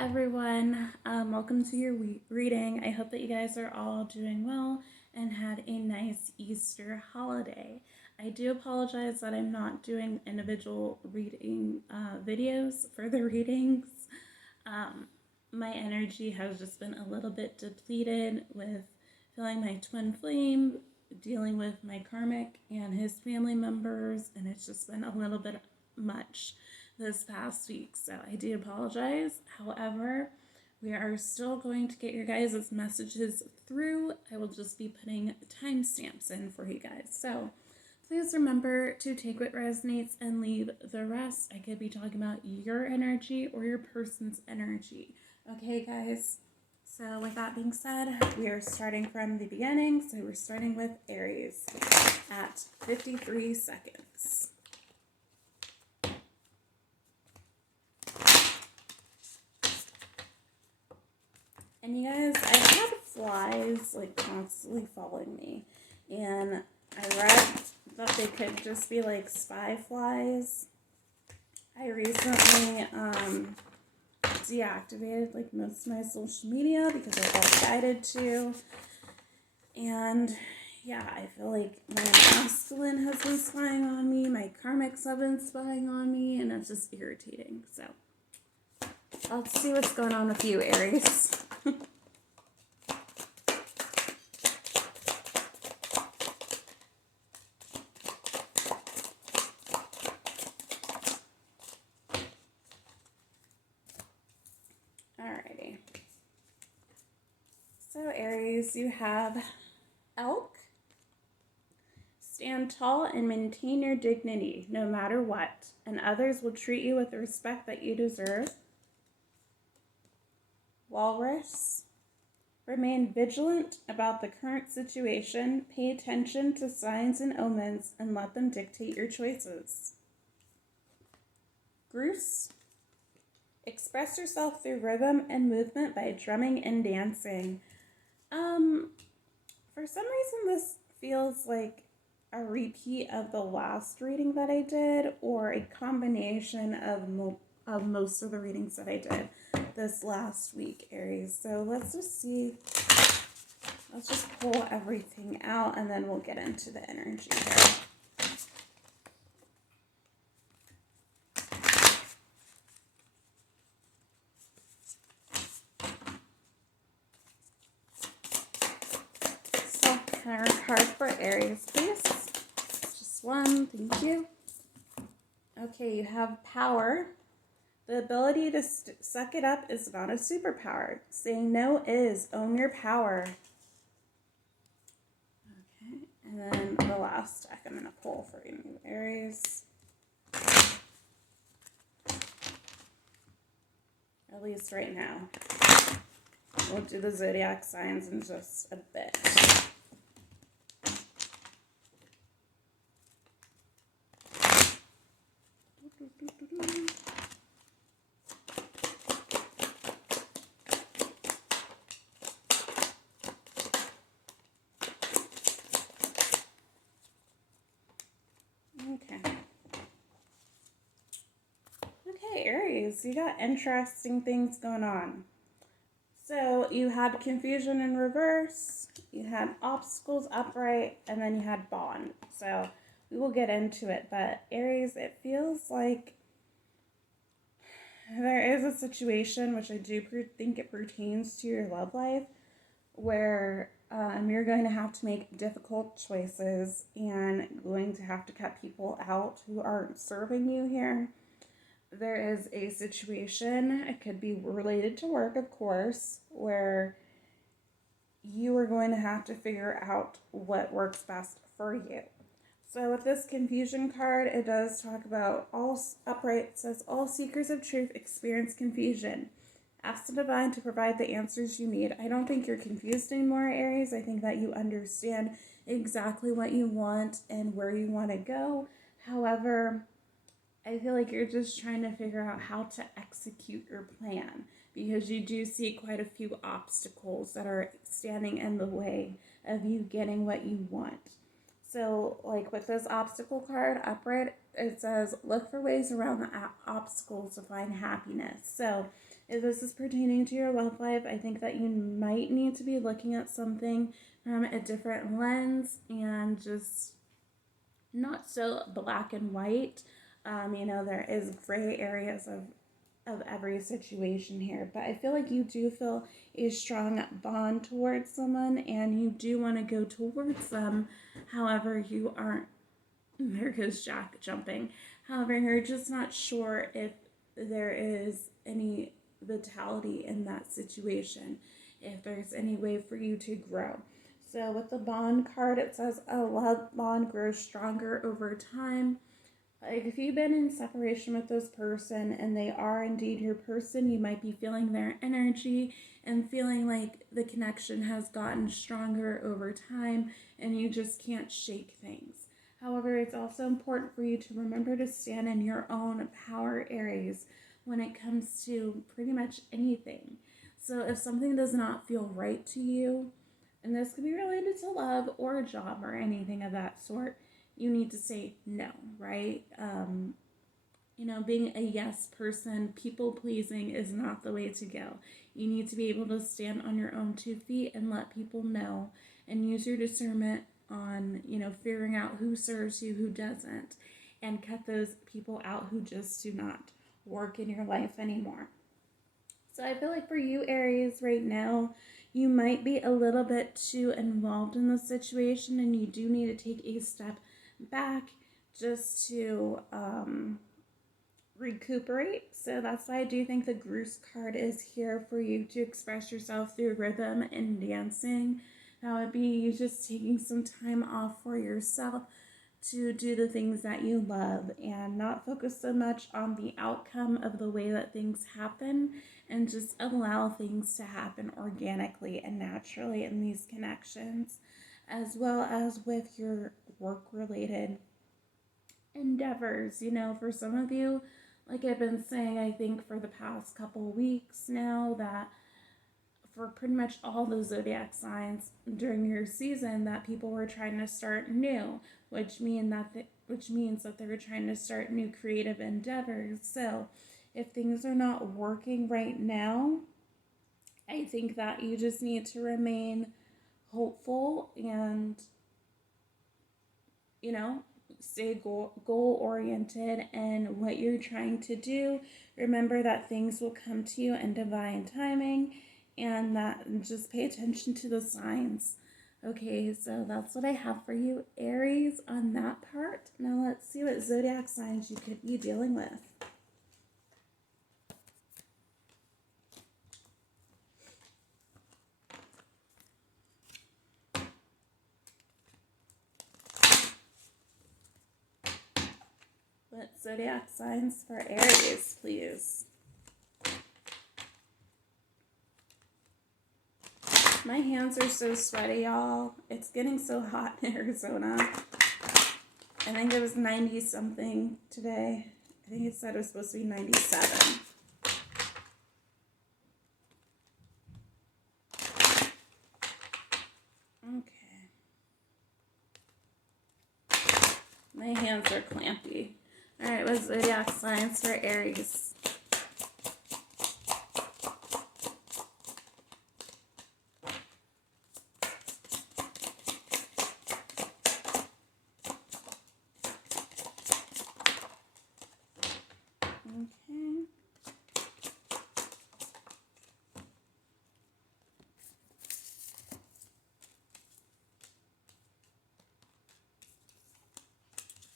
everyone. Welcome to your reading. I hope that you guys are all doing well and had a nice Easter holiday. I do apologize that I'm not doing individual reading videos for the readings. My energy has just been a little bit depleted with feeling my twin flame, dealing with my karmic and his family members, and it's just been a little bit much this past week, so I do apologize. However, we are still going to get your guys' messages through. I will just be putting timestamps in for you guys. So please remember to take what resonates and leave the rest. I could be talking about your energy or your person's energy. Okay, guys? So with that being said, we are starting from the beginning. So we're starting with Aries at 53 seconds. And you guys, I've had flies like constantly following me, and I read that they could just be like spy flies. I recently deactivated like most of my social media because I felt guided to, and yeah, I feel like my masculine has been spying on me, my karmics have been spying on me, and it's just irritating. So let's see what's going on with you, Aries. Alrighty. So Aries, you have Elk. Stand tall and maintain your dignity no matter what, and others will treat you with the respect that you deserve. Walrus. Remain vigilant about the current situation. Pay attention to signs and omens and let them dictate your choices. Goose. Express yourself through rhythm and movement by drumming and dancing. For some reason this feels like a repeat of the last reading that I did, or a combination of most of the readings that I did this last week, Aries. So let's just see. Let's just pull everything out and then we'll get into the energy here. Card for Aries, please. Just one, thank you. Okay, you have power. The ability to suck it up is not a superpower. Saying no is. Own your power. Okay, and then the last deck I'm going to pull for you, Aries. At least right now. We'll do the zodiac signs in just a bit. Okay, Aries, you got interesting things going on. So you had confusion in reverse, you had obstacles upright, and then you had bond. So we will get into it, but Aries, it feels like there is a situation, which I do think it pertains to your love life, where you're going to have to make difficult choices and going to have to cut people out who aren't serving you here. There is a situation, it could be related to work, of course, where you are going to have to figure out what works best for you. So with this confusion card, it does talk about all upright. It says, all seekers of truth experience confusion. Ask the divine to provide the answers you need. I don't think you're confused anymore, Aries. I think that you understand exactly what you want and where you want to go. However, I feel like you're just trying to figure out how to execute your plan, because you do see quite a few obstacles that are standing in the way of you getting what you want. So like with this obstacle card upright, it says look for ways around the obstacles to find happiness. So If this is pertaining to your love life, I think that you might need to be looking at something from a different lens and just not so black and white. There is gray areas of every situation here, but I feel like you do feel a strong bond towards someone and you do want to go towards them. However, you aren't, there goes Jack jumping. However, you're just not sure if there is any vitality in that situation, if there's any way for you to grow. So with the bond card, it says a love bond grows stronger over time. Like if you've been in separation with this person and they are indeed your person, you might be feeling their energy and feeling like the connection has gotten stronger over time and you just can't shake things. However, it's also important for you to remember to stand in your own power, Aries, when it comes to pretty much anything. So if something does not feel right to you, and this could be related to love or a job or anything of that sort, you need to say no, right? Being a yes person, people pleasing is not the way to go. You need to be able to stand on your own 2 feet and let people know and use your discernment on, figuring out who serves you, who doesn't, and cut those people out who just do not work in your life anymore. So I feel like for you, Aries, right now, you might be a little bit too involved in the situation and you do need to take a step back just to recuperate. So that's why I do think the Goose card is here for you to express yourself through rhythm and dancing. That would be you just taking some time off for yourself to do the things that you love and not focus so much on the outcome of the way that things happen and just allow things to happen organically and naturally in these connections, as well as with your work-related endeavors. For some of you, like I've been saying, I think for the past couple weeks now, that for pretty much all the zodiac signs during your season, that people were trying to start new, which means that they're trying to start new creative endeavors. So if things are not working right now, I think that you just need to remain hopeful and stay goal oriented and what you're trying to do. Remember that things will come to you in divine timing, and that just pay attention to the signs. Okay, so that's what I have for you, Aries, on that part. Now let's see what zodiac signs you could be dealing with. What zodiac signs for Aries, please? My hands are so sweaty, y'all. It's getting so hot in Arizona. I think it was 90 something today. I think it said it was supposed to be 97. Okay. My hands are clampy. All right, what zodiac signs for Aries?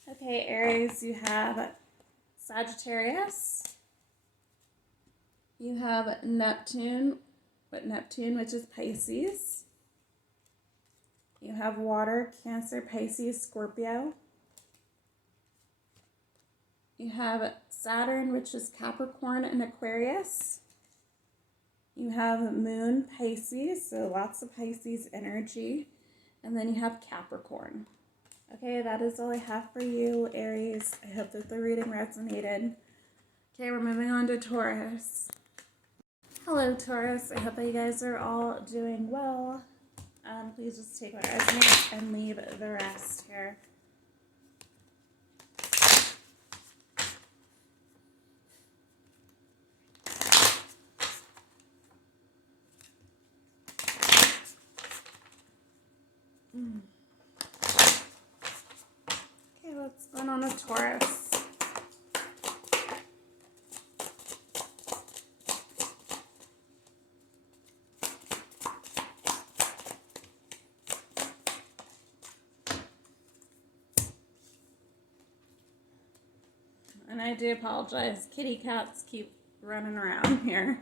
Okay, Aries, you have Sagittarius. You have Neptune, which is Pisces. You have water, Cancer, Pisces, Scorpio. You have Saturn, which is Capricorn and Aquarius. You have Moon, Pisces, so lots of Pisces energy. And then you have Capricorn. Okay, that is all I have for you, Aries. I hope that the reading resonated. Okay, we're moving on to Taurus. Hello, Taurus. I hope that you guys are all doing well. Please just take what resonates and leave the rest here. on with Taurus. And I do apologize. Kitty cats keep running around here.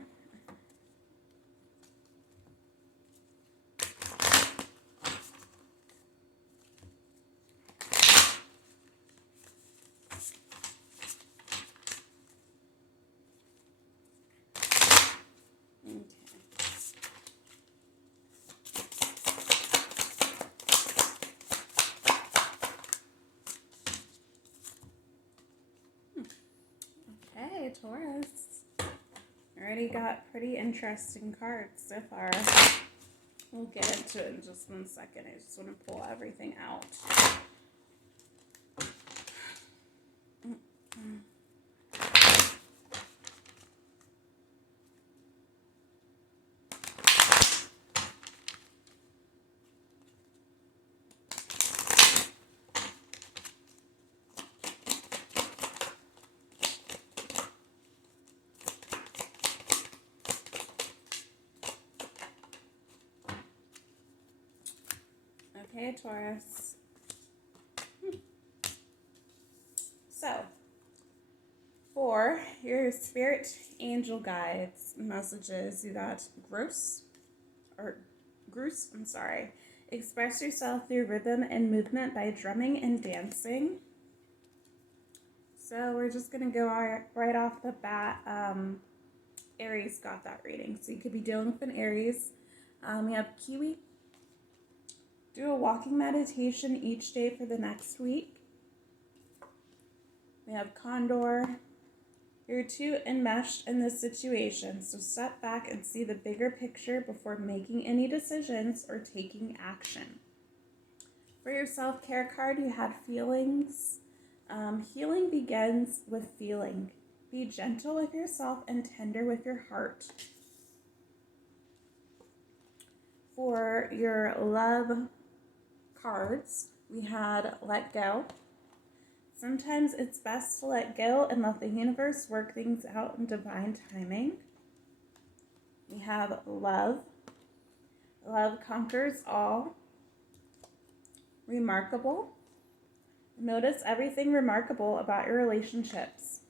Okay, Taurus. Already got pretty interesting cards so far. We'll get into it in just 1 second. I just want to pull everything out. Okay, Taurus. So, for your spirit angel guides messages, you got Groose. Express yourself through rhythm and movement by drumming and dancing. So we're just going to go right off the bat. Aries got that reading. So you could be dealing with an Aries. We have Kiwi. Do a walking meditation each day for the next week. We have Condor. You're too enmeshed in this situation, so step back and see the bigger picture before making any decisions or taking action. For your self-care card, you had Feelings. Healing begins with feeling. Be gentle with yourself and tender with your heart. For your love cards, we had Let Go. Sometimes it's best to let go and let the universe work things out in divine timing. We have Love. Love conquers all. Remarkable. Notice everything remarkable about your relationships.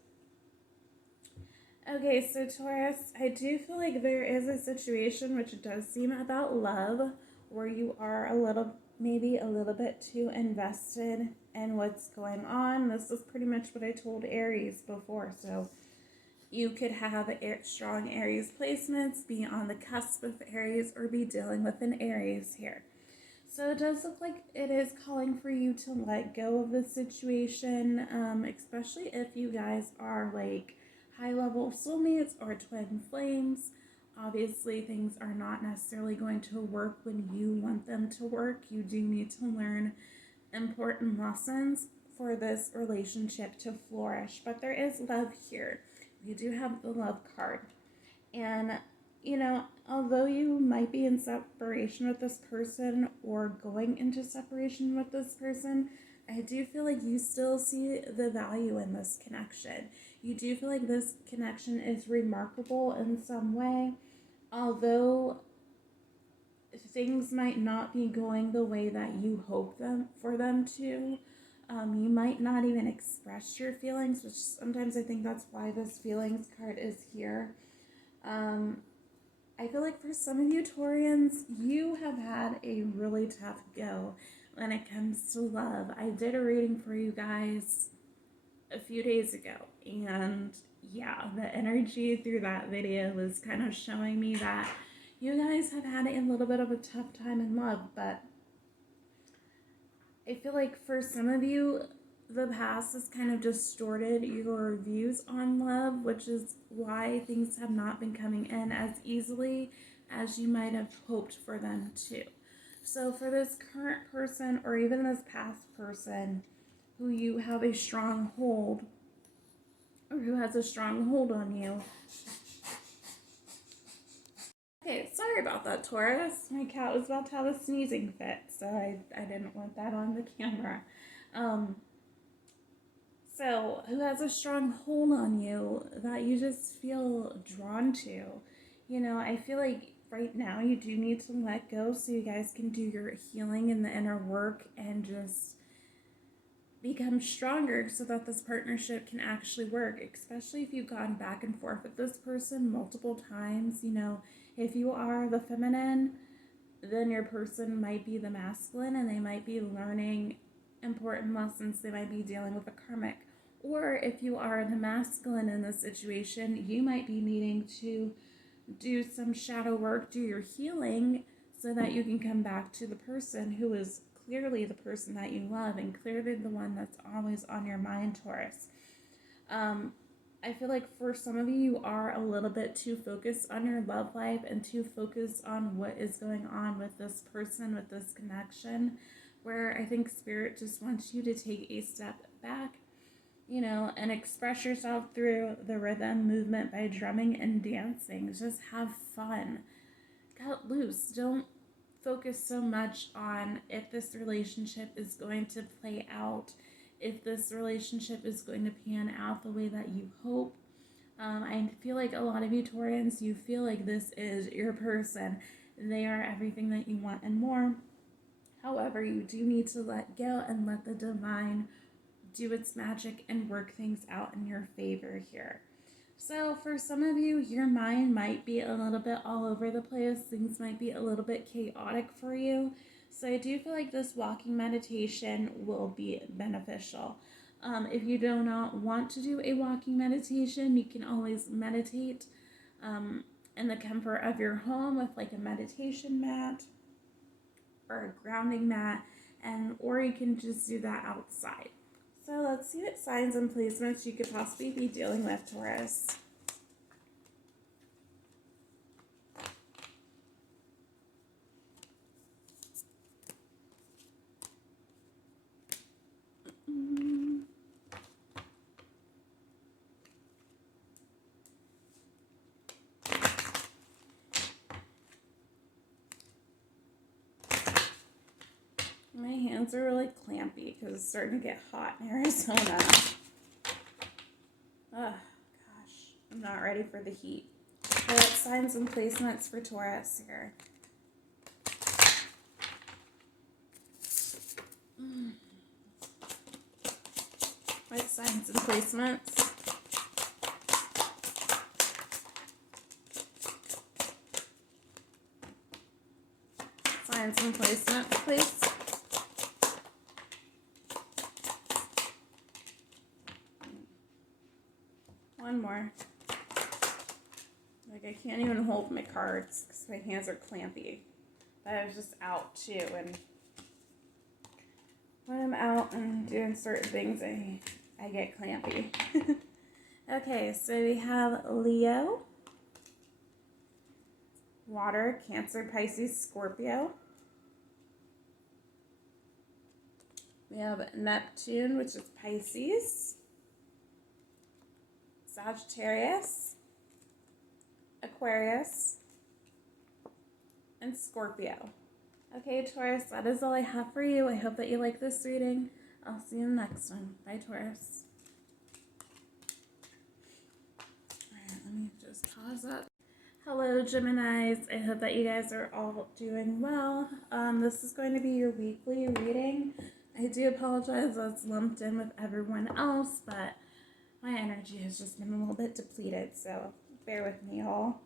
Okay, so Taurus, I do feel like there is a situation which does seem about love where you are maybe a little bit too invested in what's going on. This is pretty much what I told Aries before. So you could have strong Aries placements, be on the cusp of Aries, or be dealing with an Aries here. So it does look like it is calling for you to let go of the situation, especially if you guys are like high-level soulmates or twin flames. Obviously, things are not necessarily going to work when you want them to work. You do need to learn important lessons for this relationship to flourish. But there is love here. We do have the love card. And, you know, although you might be in separation with this person or going into separation with this person, I do feel like you still see the value in this connection. You do feel like this connection is remarkable in some way. Although things might not be going the way that you hope for them to, you might not even express your feelings, which sometimes I think that's why this feelings card is here. I feel like for some of you Taurians, you have had a really tough go when it comes to love. I did a reading for you guys a few days ago, and yeah, the energy through that video was kind of showing me that you guys have had a little bit of a tough time in love, but I feel like for some of you, the past has kind of distorted your views on love, which is why things have not been coming in as easily as you might have hoped for them to. So for this current person, or even this past person who you have a strong hold, or who has a strong hold on you. Okay, sorry about that, Taurus. My cat was about to have a sneezing fit, so I didn't want that on the camera. So, who has a strong hold on you that you just feel drawn to? You know, I feel like right now you do need to let go so you guys can do your healing and the inner work and just become stronger so that this partnership can actually work, especially if you've gone back and forth with this person multiple times. You know, if you are the feminine, then your person might be the masculine and they might be learning important lessons. They might be dealing with a karmic. Or if you are the masculine in this situation, you might be needing to do some shadow work, do your healing so that you can come back to the person who is clearly the person that you love and clearly the one that's always on your mind, Taurus. I feel like for some of you, you are a little bit too focused on your love life and too focused on what is going on with this person, with this connection, where I think Spirit just wants you to take a step back, you know, and express yourself through the rhythm movement by drumming and dancing. Just have fun. Cut loose. Don't focus so much on if this relationship is going to play out, if this relationship is going to pan out the way that you hope. I feel like a lot of you Taurians, you feel like this is your person. They are everything that you want and more. However, you do need to let go and let the divine do its magic and work things out in your favor here. So for some of you, your mind might be a little bit all over the place. Things might be a little bit chaotic for you. So I do feel like this walking meditation will be beneficial. If you do not want to do a walking meditation, you can always meditate in the comfort of your home with like a meditation mat or a grounding mat, or you can just do that outside. So let's see what signs and placements you could possibly be dealing with, Taurus. My hands are really clampy because it's starting to get hot in Arizona. Oh, gosh. I'm not ready for the heat. So what signs and placements for Taurus here? What signs and placements? Signs and placements, please. One more. Like, I can't even hold my cards because my hands are clampy. But I was just out too, and when I'm out and doing certain things, I get clampy. Okay, so we have Leo, Water, Cancer, Pisces, Scorpio. We have Neptune, which is Pisces, Sagittarius, Aquarius, and Scorpio. Okay, Taurus, that is all I have for you. I hope that you like this reading. I'll see you in the next one. Bye, Taurus. Alright, let me just pause that. Hello, Geminis. I hope that you guys are all doing well. This is going to be your weekly reading. I do apologize that's lumped in with everyone else, but my energy has just been a little bit depleted, so bear with me, all.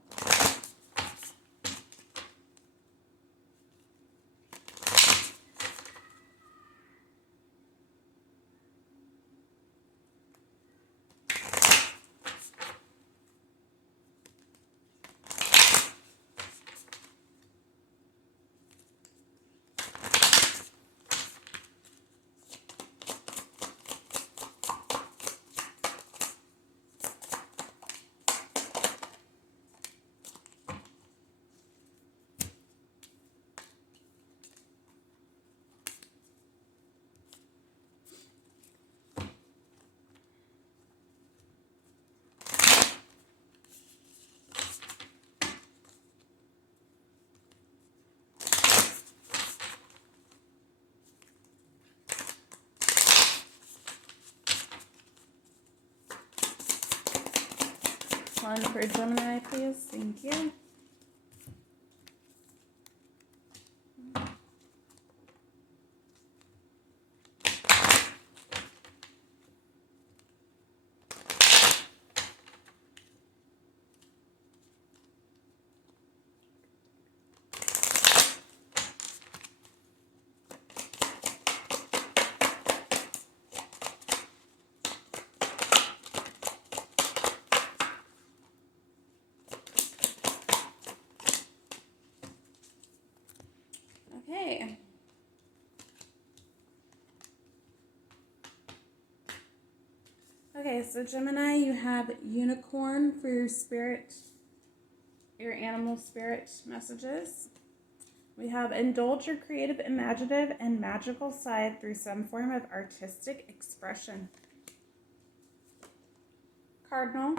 One for Gemini, please. Thank you. Okay. Okay, so Gemini, you have unicorn for your spirit, your animal spirit messages. We have indulge your creative, imaginative, and magical side through some form of artistic expression. Cardinal,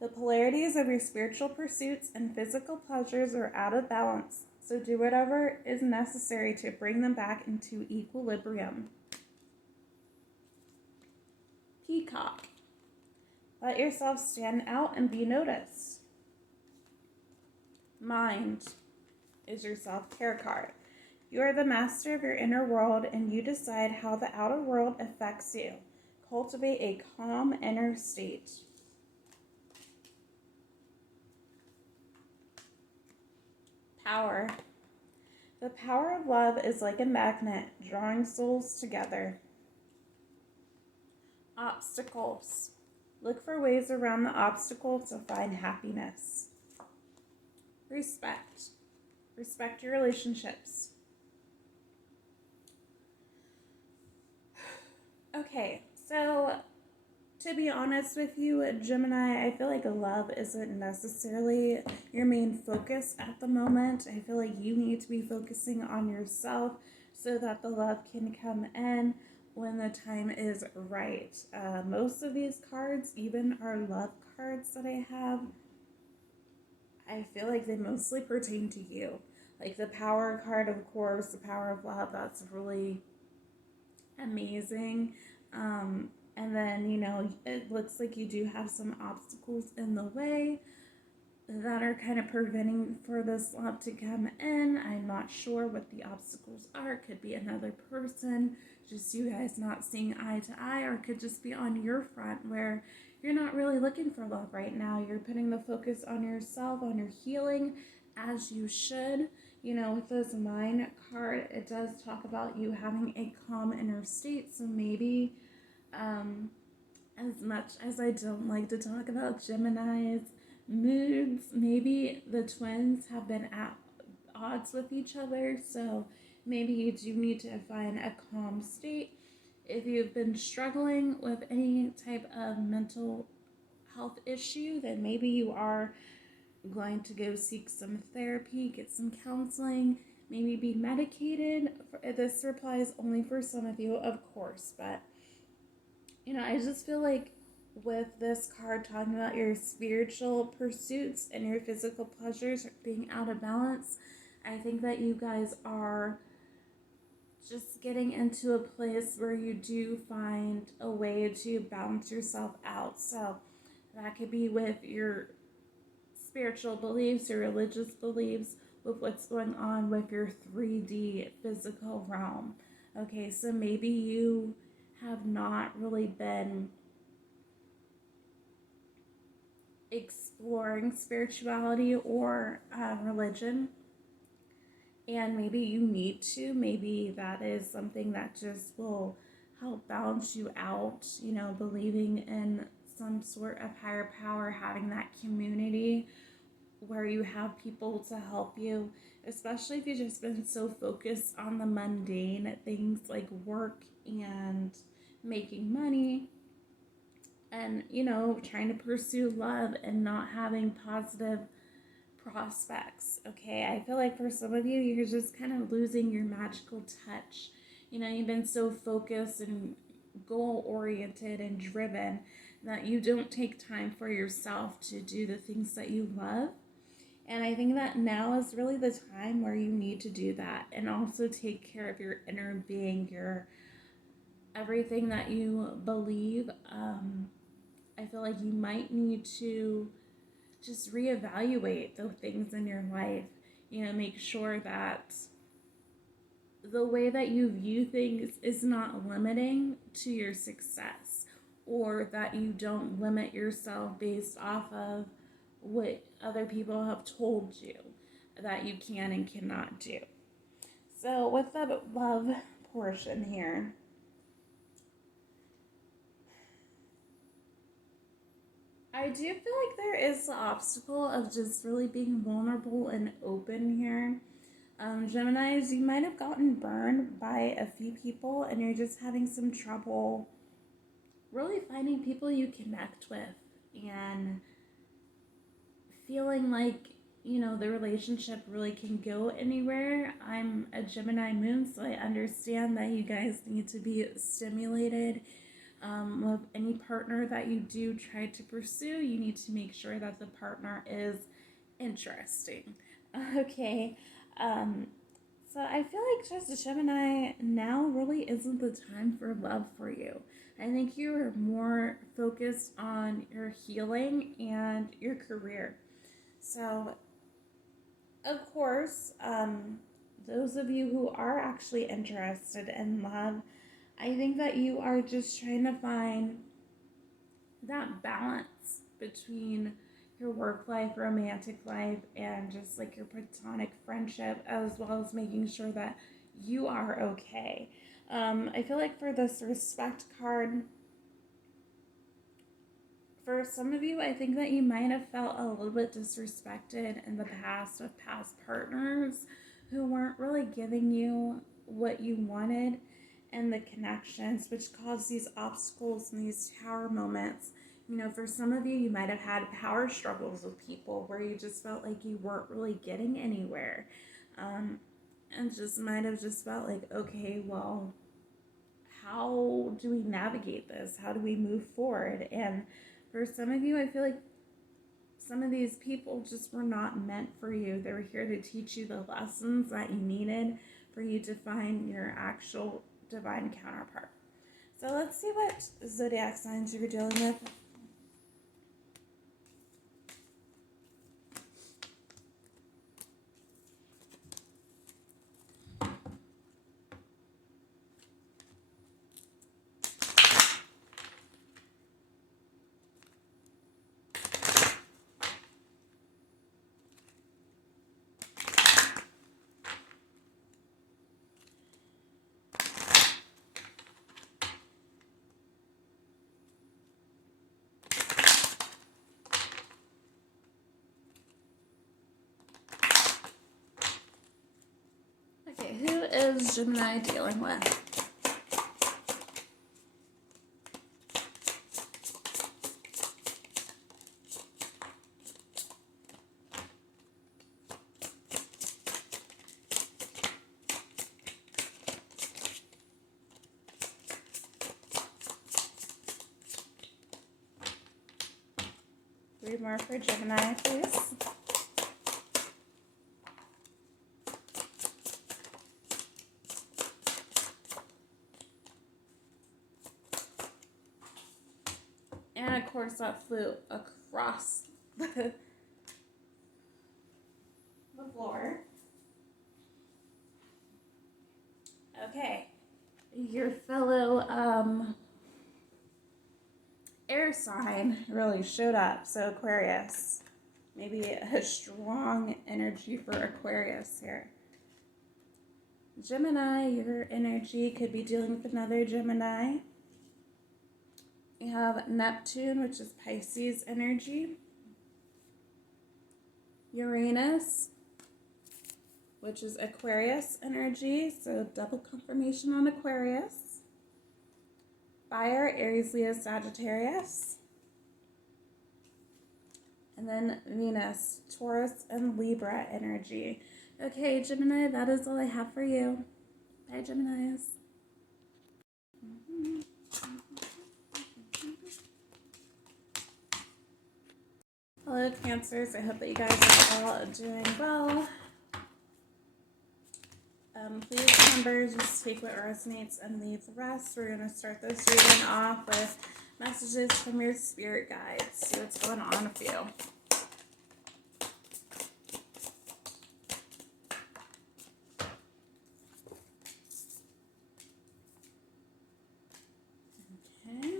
the polarities of your spiritual pursuits and physical pleasures are out of balance, so do whatever is necessary to bring them back into equilibrium. Peacock, let yourself stand out and be noticed. Mind is your self-care card. You are the master of your inner world and you decide how the outer world affects you. Cultivate a calm inner state. Power. The power of love is like a magnet, drawing souls together. Obstacles. Look for ways around the obstacle to find happiness. Respect. Respect your relationships. Okay, so to be honest with you, Gemini, I feel like love isn't necessarily your main focus at the moment. I feel like you need to be focusing on yourself so that the love can come in when the time is right. Most of these cards, even our love cards that I have, I feel like they mostly pertain to you. Like the power card, of course, the power of love, that's really amazing. And then, it looks like you do have some obstacles in the way that are kind of preventing for this love to come in. I'm not sure what the obstacles are. It could be another person, just you guys not seeing eye to eye, or it could just be on your front where you're not really looking for love right now. You're putting the focus on yourself, on your healing, as you should. With this mind card, it does talk about you having a calm inner state. So maybe, as much as I don't like to talk about Gemini's moods, maybe the twins have been at odds with each other. So maybe you do need to find a calm state. If you've been struggling with any type of mental health issue, then maybe you are going to go seek some therapy, get some counseling, maybe be medicated. This applies only for some of you, of course, but I just feel like with this card talking about your spiritual pursuits and your physical pleasures being out of balance, I think that you guys are just getting into a place where you do find a way to balance yourself out. So that could be with your spiritual beliefs, your religious beliefs, with what's going on with your 3D physical realm. Okay, so maybe you have not really been exploring spirituality or religion, and maybe you need to. Maybe that is something that just will help balance you out, believing in some sort of higher power, having that community where you have people to help you, especially if you've just been so focused on the mundane things like work and making money and, trying to pursue love and not having positive prospects. Okay, I feel like for some of you, you're just kind of losing your magical touch. You've been so focused and goal-oriented and driven that you don't take time for yourself to do the things that you love. And I think that now is really the time where you need to do that and also take care of your inner being, your everything that you believe. I feel like you might need to just reevaluate the things in your life. You know, make sure that the way that you view things is not limiting to your success, or that you don't limit yourself based off of what other people have told you that you can and cannot do. So with the love portion here, I do feel like there is the obstacle of just really being vulnerable and open here. Geminis, you might have gotten burned by a few people and you're just having some trouble really finding people you connect with and feeling like, you know, the relationship really can go anywhere. I'm a Gemini moon, so I understand that you guys need to be stimulated. With any partner that you do try to pursue, you need to make sure that the partner is interesting. Okay. So I feel like just a Gemini, now really isn't the time for love for you. I think you are more focused on your healing and your career. So, of course, those of you who are actually interested in love, I think that you are just trying to find that balance between your work life, romantic life, and just like your platonic friendship, as well as making sure that you are okay. I feel like for this respect card, for some of you, I think that you might have felt a little bit disrespected in the past with past partners who weren't really giving you what you wanted and the connections, which caused these obstacles and these tower moments. You know, for some of you, you might have had power struggles with people where you just felt like you weren't really getting anywhere. And just might have just felt like, okay, well, how do we navigate this? How do we move forward? And for some of you, I feel like some of these people just were not meant for you. They were here to teach you the lessons that you needed for you to find your actual divine counterpart. So let's see what zodiac signs you're dealing with. Okay, who is Gemini dealing with? Three more for Gemini, please. And of course that flew across the floor. Okay, your fellow air sign really showed up. So Aquarius, maybe a strong energy for Aquarius here. Gemini, your energy could be dealing with another Gemini. You have Neptune, which is Pisces energy. Uranus, which is Aquarius energy, so double confirmation on Aquarius. Fire, Aries, Leo, Sagittarius. And then Venus, Taurus, and Libra energy. Okay, Gemini, that is all I have for you. Bye, Geminis. Hello, Cancers. I hope that you guys are all doing well. Please remember, just take what resonates and leave the rest. We're going to start this reading off with Messages from your spirit guides. See what's going on with you. Okay.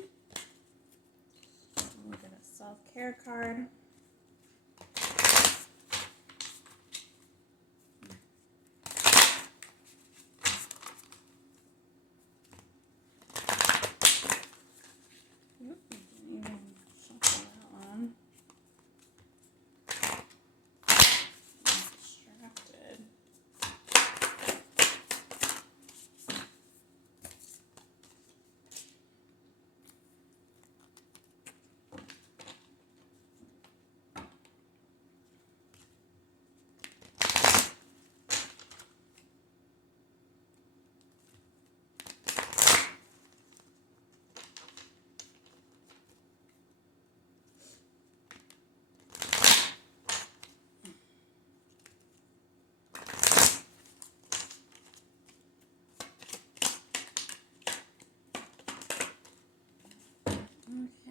We'll get a self-care card.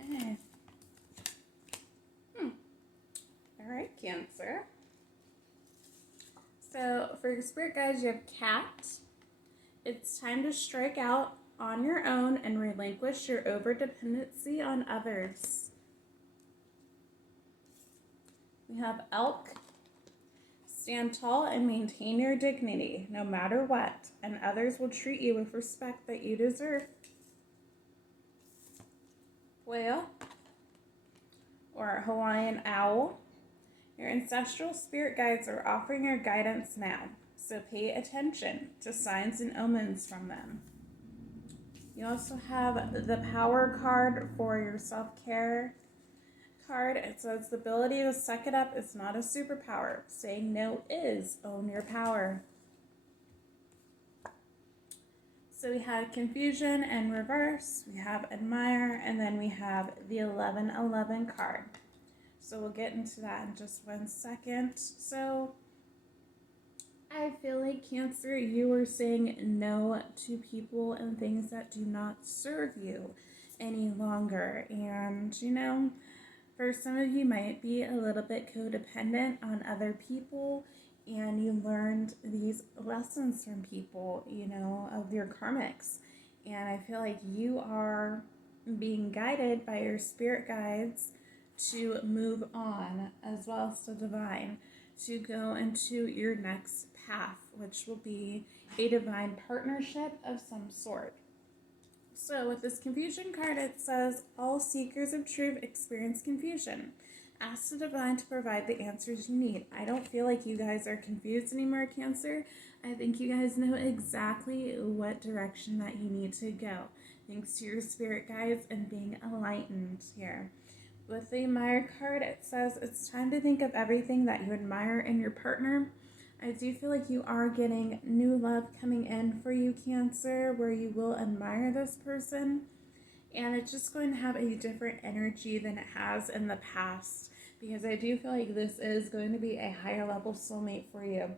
Okay. All right, Cancer. So for your spirit guides, you have Cat. It's time to strike out on your own and relinquish your overdependency on others. We have Elk. Stand tall and maintain your dignity, no matter what, and others will treat you with respect that you deserve. Whale, or Hawaiian Owl. Your ancestral spirit guides are offering your guidance now, so pay attention to signs and omens from them. You also have the Power card for your self-care card. It says the ability to suck it up is not a superpower. Saying no is. Own your power. So we have Confusion and Reverse, we have Admire, and then we have the 1111 card. So we'll get into that in just 1 second. So I feel like Cancer, you are saying no to people and things that do not serve you any longer. And, you know, for some of you might be a little bit codependent on other people, and you learned these lessons from people, you know, of your karmics. And I feel like you are being guided by your spirit guides to move on, as well as the divine, to go into your next path, which will be a divine partnership of some sort. So with this Confusion card, it says, all seekers of truth experience confusion. Ask the divine to provide the answers you need. I don't feel like you guys are confused anymore, Cancer. I think you guys know exactly what direction that you need to go, thanks to your spirit guides and being enlightened here. With the Admire card, it says it's time to think of everything that you admire in your partner. I do feel like you are getting new love coming in for you, Cancer, where you will admire this person. And it's just going to have a different energy than it has in the past, because I do feel like this is going to be a higher level soulmate for you,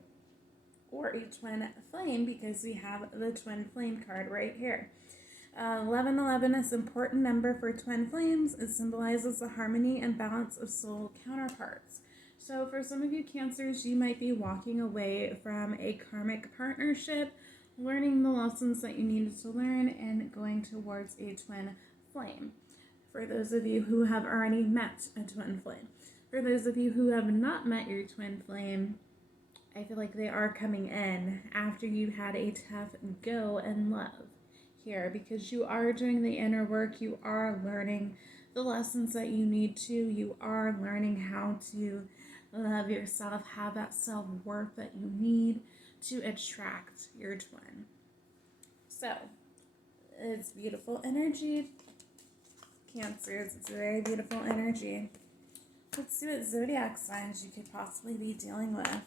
or a twin flame, because we have the twin flame card right here. 1111 is an important number for twin flames. It symbolizes the harmony and balance of soul counterparts. So for some of you Cancers, you might be walking away from a karmic partnership, learning the lessons that you needed to learn, and going towards a twin flame. For those of you who have already met a twin flame. For those of you who have not met your twin flame, I feel like they are coming in after you had a tough go in love here, because you are doing the inner work. You are learning the lessons that you need to. You are learning how to love yourself, have that self-worth that you need to attract your twin. So it's beautiful energy, Cancers. It's a very beautiful energy. Let's see what zodiac signs you could possibly be dealing with.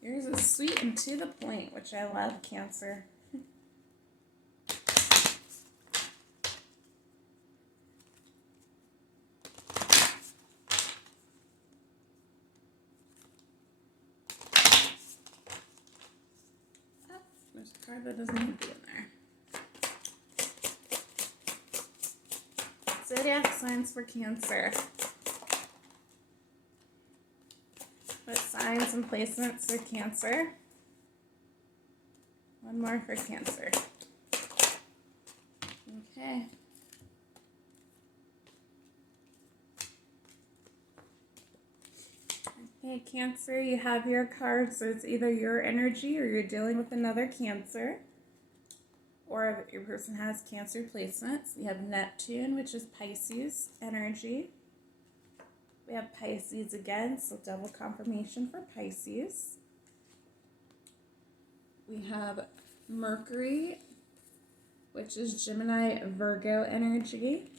Yours is sweet and to the point, which I love, Cancer. There's a card that doesn't need to be in there. Zodiac signs for Cancer. What signs and placements for Cancer? One more for Cancer. Okay. Okay, Cancer, you have your cards, so it's either your energy or you're dealing with another Cancer. Or your person has Cancer placements. You have Neptune, which is Pisces energy. We have Pisces again, so double confirmation for Pisces. We have Mercury, which is Gemini, Virgo energy.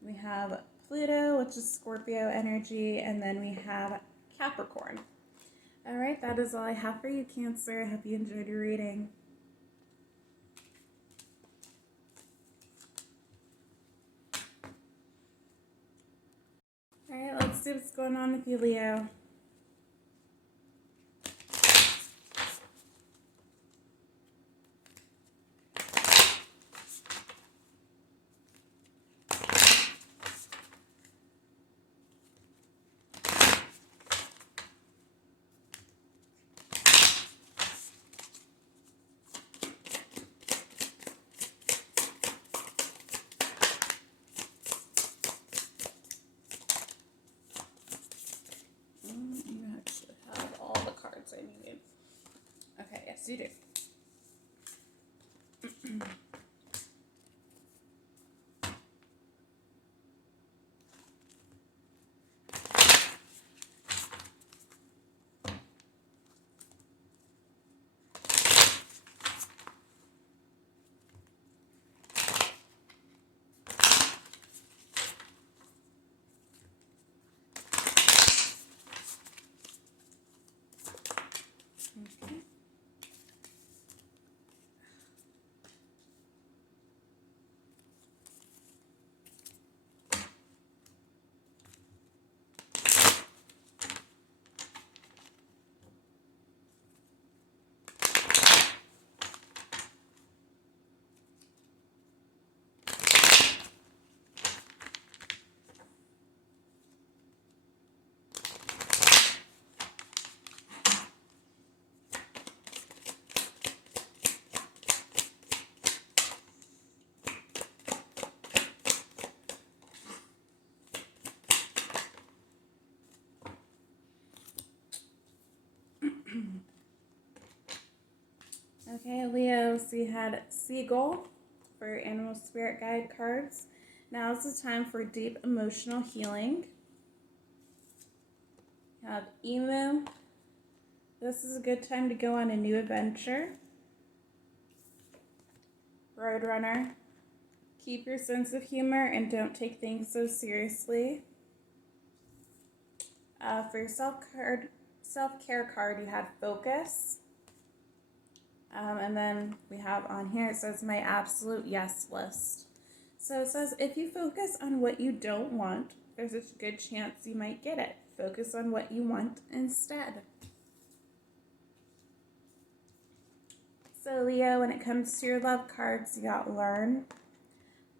We have Pluto, which is Scorpio energy, and then we have Capricorn. All right, that is all I have for you, Cancer. I hope you enjoyed your reading. All right, let's see what's going on with you, Leo. You actually have all the cards I needed. Okay, yes, you do. Okay. Okay, Leo, so you had Seagull for Animal Spirit Guide cards. Now is the time for deep emotional healing. You have Emu. This is a good time to go on a new adventure. Roadrunner. Keep your sense of humor and don't take things so seriously. For your self-care card, you had Focus. And then we have on here, it says my absolute yes list. So it says if you focus on what you don't want, there's a good chance you might get it. Focus on what you want instead. So Leo, when it comes to your love cards, you got Learn.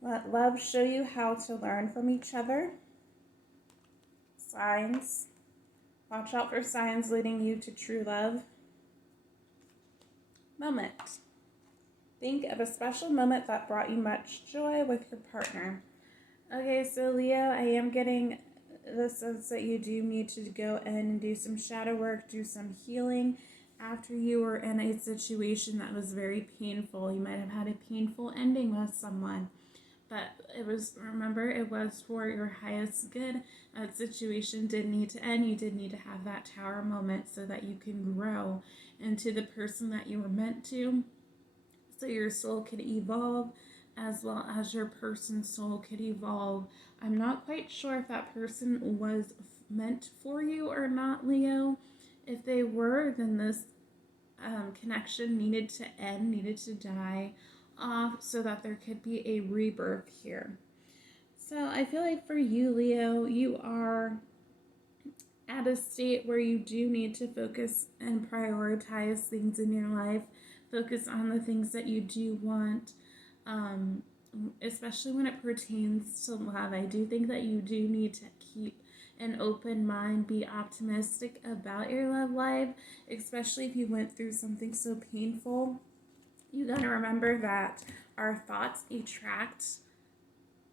Let love show you how to learn from each other. Signs. Watch out for signs leading you to true love. Moment. Think of a special moment that brought you much joy with your partner. Okay, so Leo, I am getting the sense that you do need to go in and do some shadow work, do some healing after you were in a situation that was very painful. You might have had a painful ending with someone, but it was for your highest good. That situation did need to end. You did need to have that tower moment so that you can grow into the person that you were meant to, so your soul could evolve as well as your person's soul could evolve. I'm not quite sure if that person was meant for you or not, Leo. If they were, then this connection needed to end, needed to die off so that there could be a rebirth here. So I feel like for you, Leo, you are at a state where you do need to focus and prioritize things in your life. Focus on the things that you do want. especially when it pertains to love, I do think that you do need to keep an open mind, be optimistic about your love life, especially if you went through something so painful. You gotta remember that our thoughts attract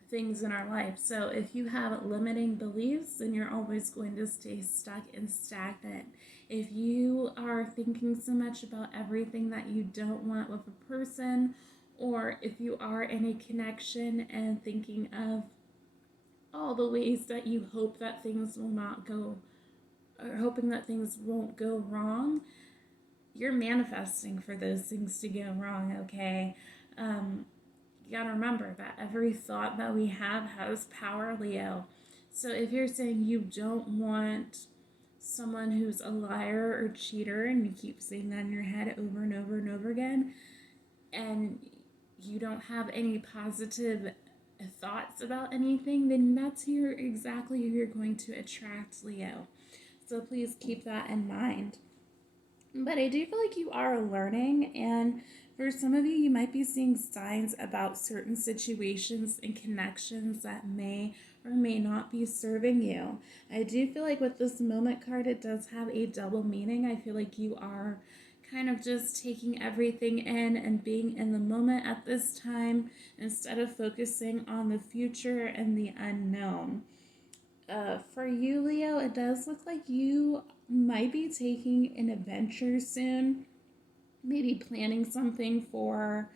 things in our life. So if you have limiting beliefs, then you're always going to stay stuck and stagnant. If you are thinking so much about everything that you don't want with a person, or if you are in a connection and thinking of all the ways that you hope that things will not go, or hoping that things won't go wrong, you're manifesting for those things to go wrong, okay? You gotta remember that every thought that we have has power, Leo. So if you're saying you don't want someone who's a liar or cheater, and you keep saying that in your head over and over and over again, and you don't have any positive thoughts about anything, then that's exactly who you're going to attract, Leo. So please keep that in mind. But I do feel like you are learning, and for some of you, you might be seeing signs about certain situations and connections that may or may not be serving you. I do feel like with this moment card, it does have a double meaning. I feel like you are kind of just taking everything in and being in the moment at this time instead of focusing on the future and the unknown. For you, Leo, it does look like you might be taking an adventure soon, maybe planning something for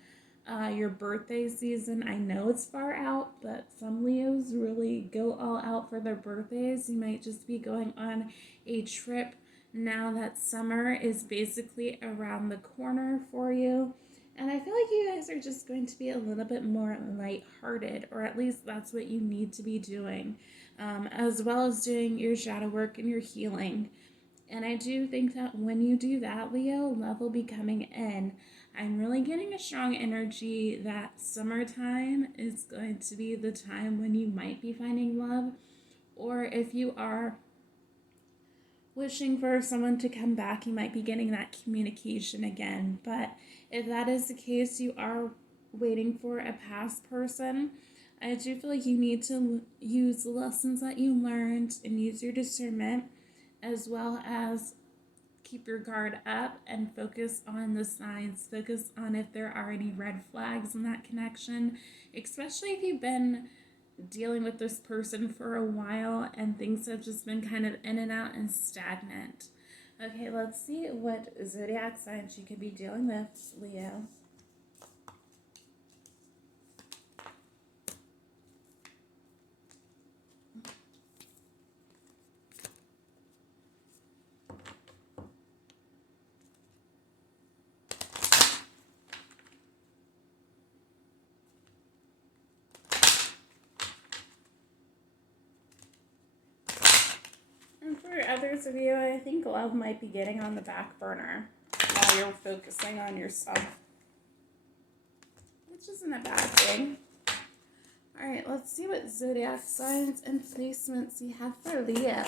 your birthday season. I know it's far out, but some Leos really go all out for their birthdays. You might just be going on a trip now that summer is basically around the corner for you. And I feel like you guys are just going to be a little bit more lighthearted, or at least that's what you need to be doing, as well as doing your shadow work and your healing. And I do think that when you do that, Leo, love will be coming in. I'm really getting a strong energy that summertime is going to be the time when you might be finding love. Or if you are wishing for someone to come back, you might be getting that communication again. But if that is the case, you are waiting for a past person, I do feel like you need to use the lessons that you learned and use your discernment, as well as keep your guard up and focus on the signs. Focus on if there are any red flags in that connection, especially if you've been dealing with this person for a while and things have just been kind of in and out and stagnant. Okay, let's see what zodiac signs you could be dealing with, Leo. And for others of you, I think love might be getting on the back burner while you're focusing on yourself, which isn't a bad thing. All right, let's see what zodiac signs and placements you have for Leo.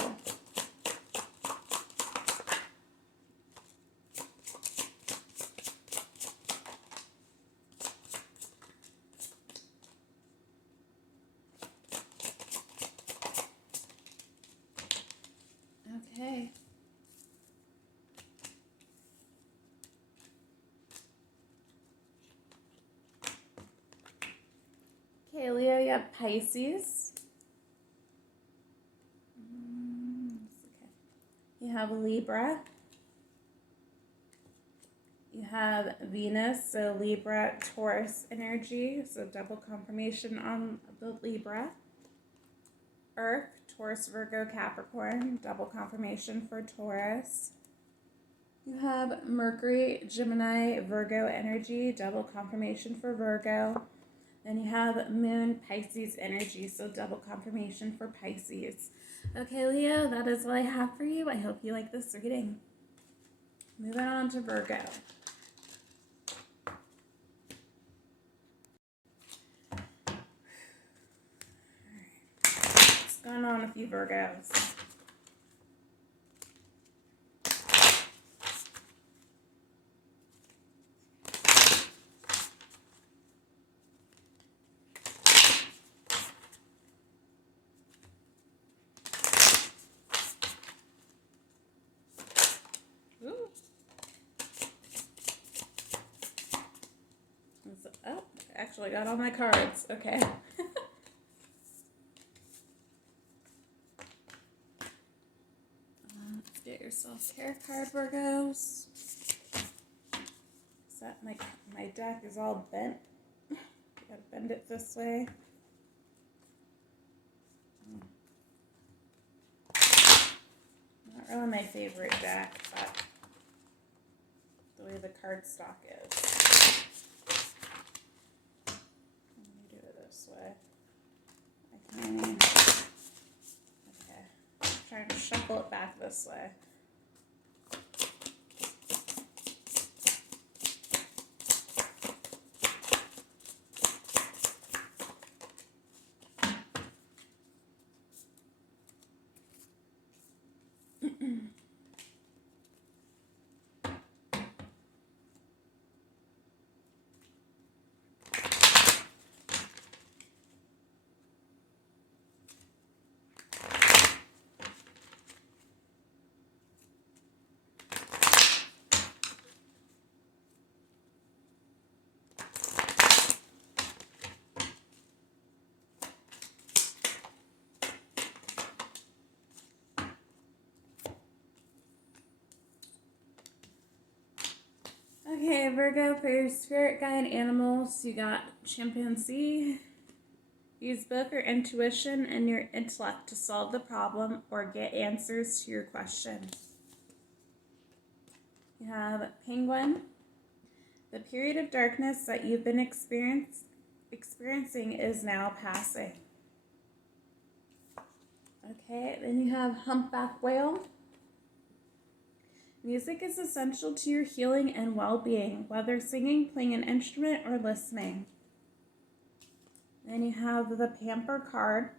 Okay. Okay, Leo, you have Pisces. Okay. You have Libra. You have Venus, so Libra, Taurus energy, so double confirmation on the Libra. Earth, Taurus, Virgo, Capricorn, double confirmation for Taurus. You have Mercury, Gemini, Virgo energy, double confirmation for Virgo. Then you have Moon, Pisces energy, so double confirmation for Pisces. Okay, Leo, that is all I have for you. I hope you like this reading. Moving on to Virgo. What's going on with you, Virgos? actually got all my cards. Okay. Let's get your self-care card, Virgos. My deck is all bent. Gotta bend it this way. Not really my favorite deck, but the way the card stock is. Let me do it this way. Okay. I'm trying to shuffle it back this way. Okay, Virgo, for your spirit guide animals, you got chimpanzee. Use both your intuition and your intellect to solve the problem or get answers to your questions. You have penguin. The period of darkness that you've been experiencing is now passing. Okay, then you have humpback whale. Music is essential to your healing and well-being, whether singing, playing an instrument, or listening. Then you have the Pamper card.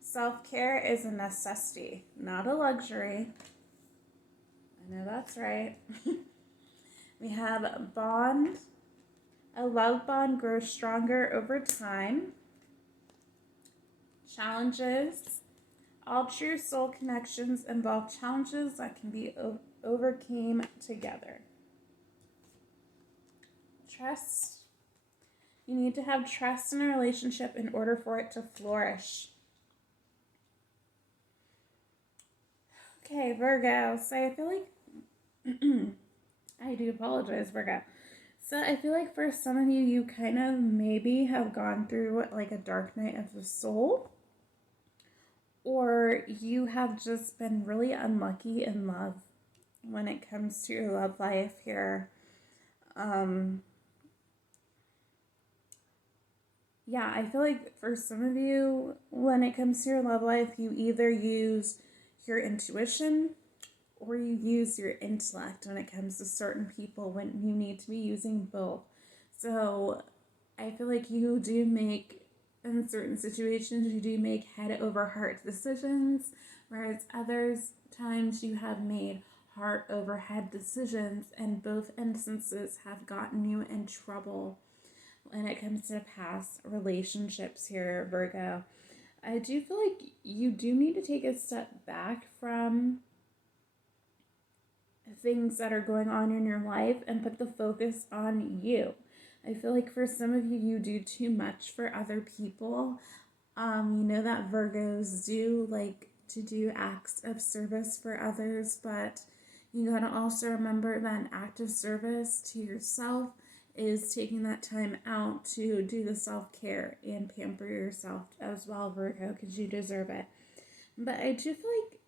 Self-care is a necessity, not a luxury. I know that's right. We have bond. A love bond grows stronger over time. Challenges. All true soul connections involve challenges that can be overcame together. Trust. You need to have trust in a relationship in order for it to flourish. Okay, Virgo. So I feel like I do apologize, Virgo. So I feel like for some of you, you kind of maybe have gone through like a dark night of the soul. Or you have just been really unlucky in love when it comes to your love life here. Yeah, I feel like for some of you, when it comes to your love life, you either use your intuition or you use your intellect when it comes to certain people, when you need to be using both. So I feel like you do make, in certain situations, you do make head over heart decisions, whereas others times you have made heart over head decisions, and both instances have gotten you in trouble when it comes to past relationships here, Virgo. I do feel like you do need to take a step back from things that are going on in your life and put the focus on you. I feel like for some of you, you do too much for other people. You know that Virgos do like to do acts of service for others, but you gotta also remember that an act of service to yourself is taking that time out to do the self-care and pamper yourself as well, Virgo, because you deserve it. But I do feel like,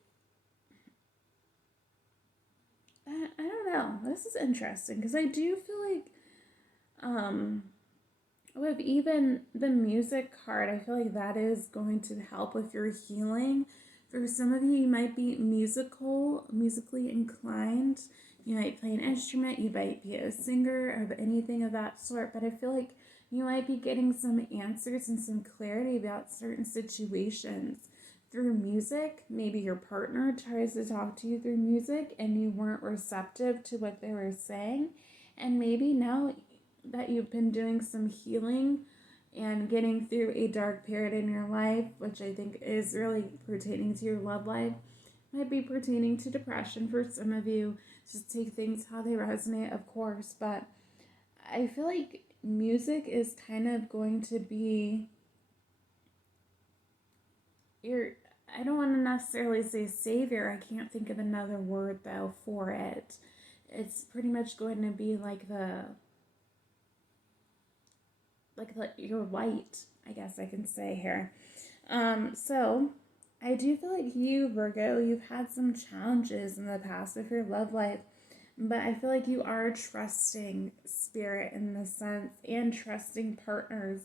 I don't know, this is interesting, because I do feel like, with even the music card, I feel like that is going to help with your healing. For some of you, you might be musically inclined. You might play an instrument, you might be a singer, or anything of that sort, but I feel like you might be getting some answers and some clarity about certain situations through music. Maybe your partner tries to talk to you through music and you weren't receptive to what they were saying, and maybe now that you've been doing some healing and getting through a dark period in your life, which I think is really pertaining to your love life, might be pertaining to depression for some of you. Just take things how they resonate, of course, but I feel like music is kind of going to be your, I don't want to necessarily say savior. I can't think of another word though for it. It's pretty much going to be like your light, I guess I can say here. So I do feel like you, Virgo, you've had some challenges in the past with your love life, but I feel like you are trusting spirit in the sense, and trusting partners.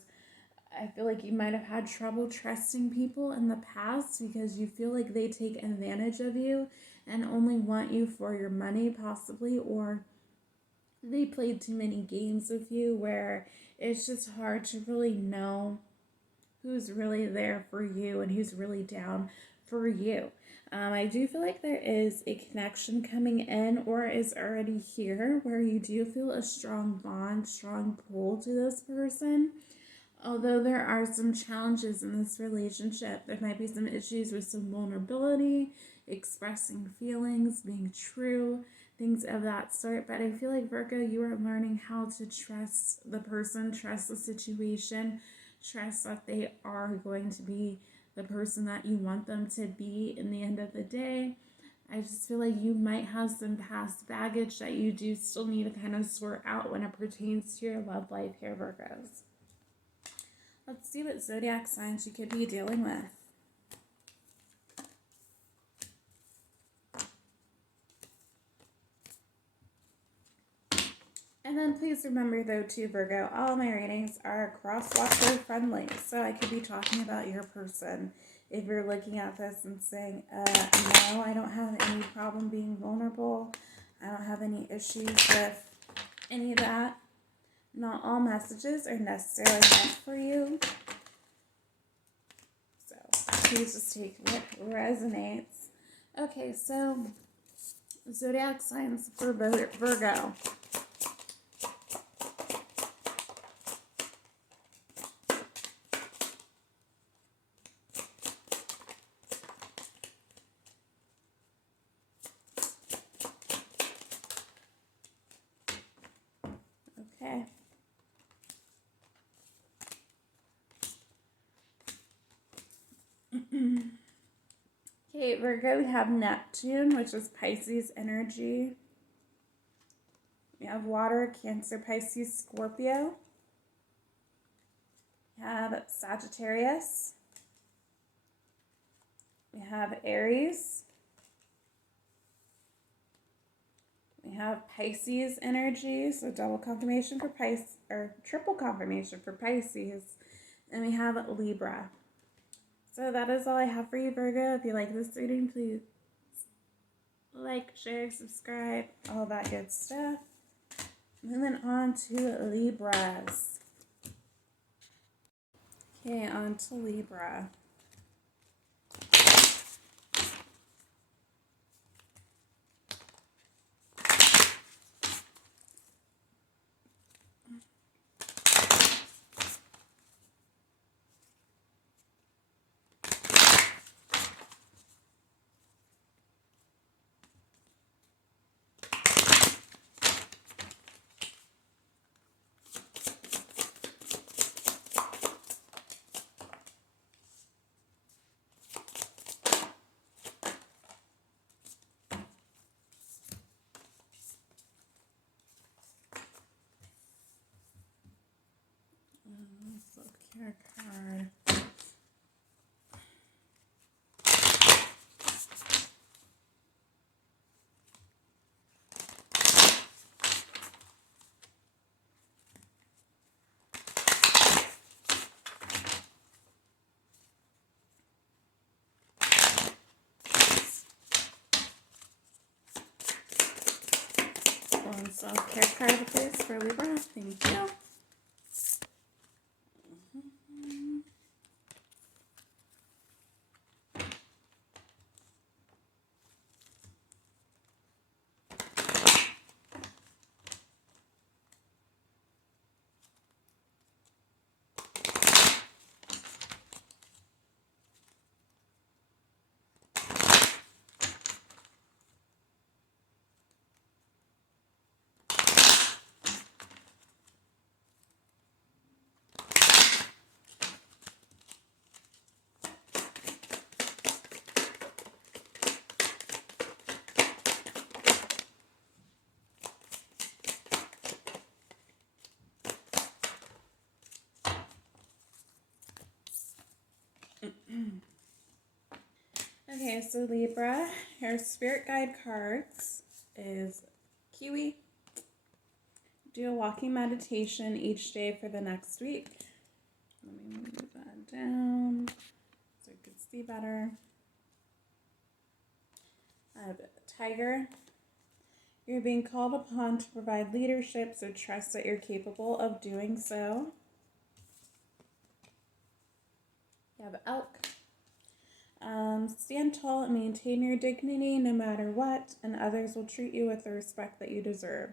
I feel like you might have had trouble trusting people in the past because you feel like they take advantage of you and only want you for your money, possibly, or they played too many games with you where it's just hard to really know who's really there for you and who's really down for you. I do feel like there is a connection coming in, or is already here, where you do feel a strong bond, strong pull to this person. Although there are some challenges in this relationship, there might be some issues with some vulnerability, expressing feelings, being true, things of that sort. But I feel like, Virgo, you are learning how to trust the person, trust the situation, trust that they are going to be the person that you want them to be in the end of the day. I just feel like you might have some past baggage that you do still need to kind of sort out when it pertains to your love life here, Virgos. Let's see what zodiac signs you could be dealing with. And then please remember, though, too, Virgo, all my readings are cross-watcher friendly. So I could be talking about your person if you're looking at this and saying, no, I don't have any problem being vulnerable. I don't have any issues with any of that. Not all messages are necessarily meant for you. So please just take what resonates. Okay, so zodiac signs for Virgo. Okay. Okay, Virgo, we have Neptune, which is Pisces energy. We have water, Cancer, Pisces, Scorpio. We have Sagittarius. We have Aries. We have Pisces energy, so double confirmation for Pisces, or triple confirmation for Pisces. And we have Libra. So that is all I have for you, Virgo. If you like this reading, please like, share, subscribe, all that good stuff. Moving on to Libras. Okay, on to Libra. Self-care card. One self-care card, please, for Libra. Thank you. Okay, so Libra, your spirit guide cards is Kiwi. Do a walking meditation each day for the next week. Let me move that down so I can see better. I have Tiger. You're being called upon to provide leadership, so trust that you're capable of doing so. You have Elk. Stand tall and maintain your dignity no matter what, and others will treat you with the respect that you deserve.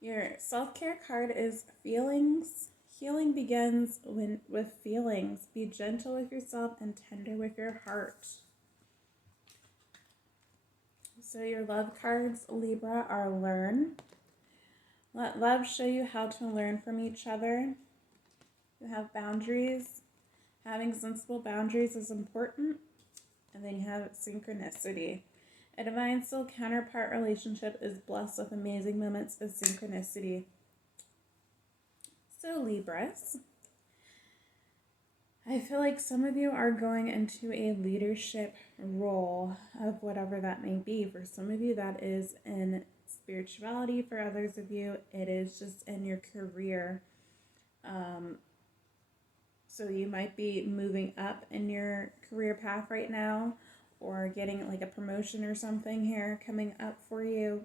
Your self-care card is Feelings. Healing begins with feelings. Be gentle with yourself and tender with your heart. So your love cards, Libra, are Learn. Let love show you how to learn from each other. You have Boundaries. Having sensible boundaries is important. And then you have Synchronicity. A divine soul counterpart relationship is blessed with amazing moments of synchronicity. So Libras, I feel like some of you are going into a leadership role of whatever that may be. For some of you, that is in spirituality. For others of you, it is just in your career. So you might be moving up in your career path right now, or getting like a promotion or something here coming up for you.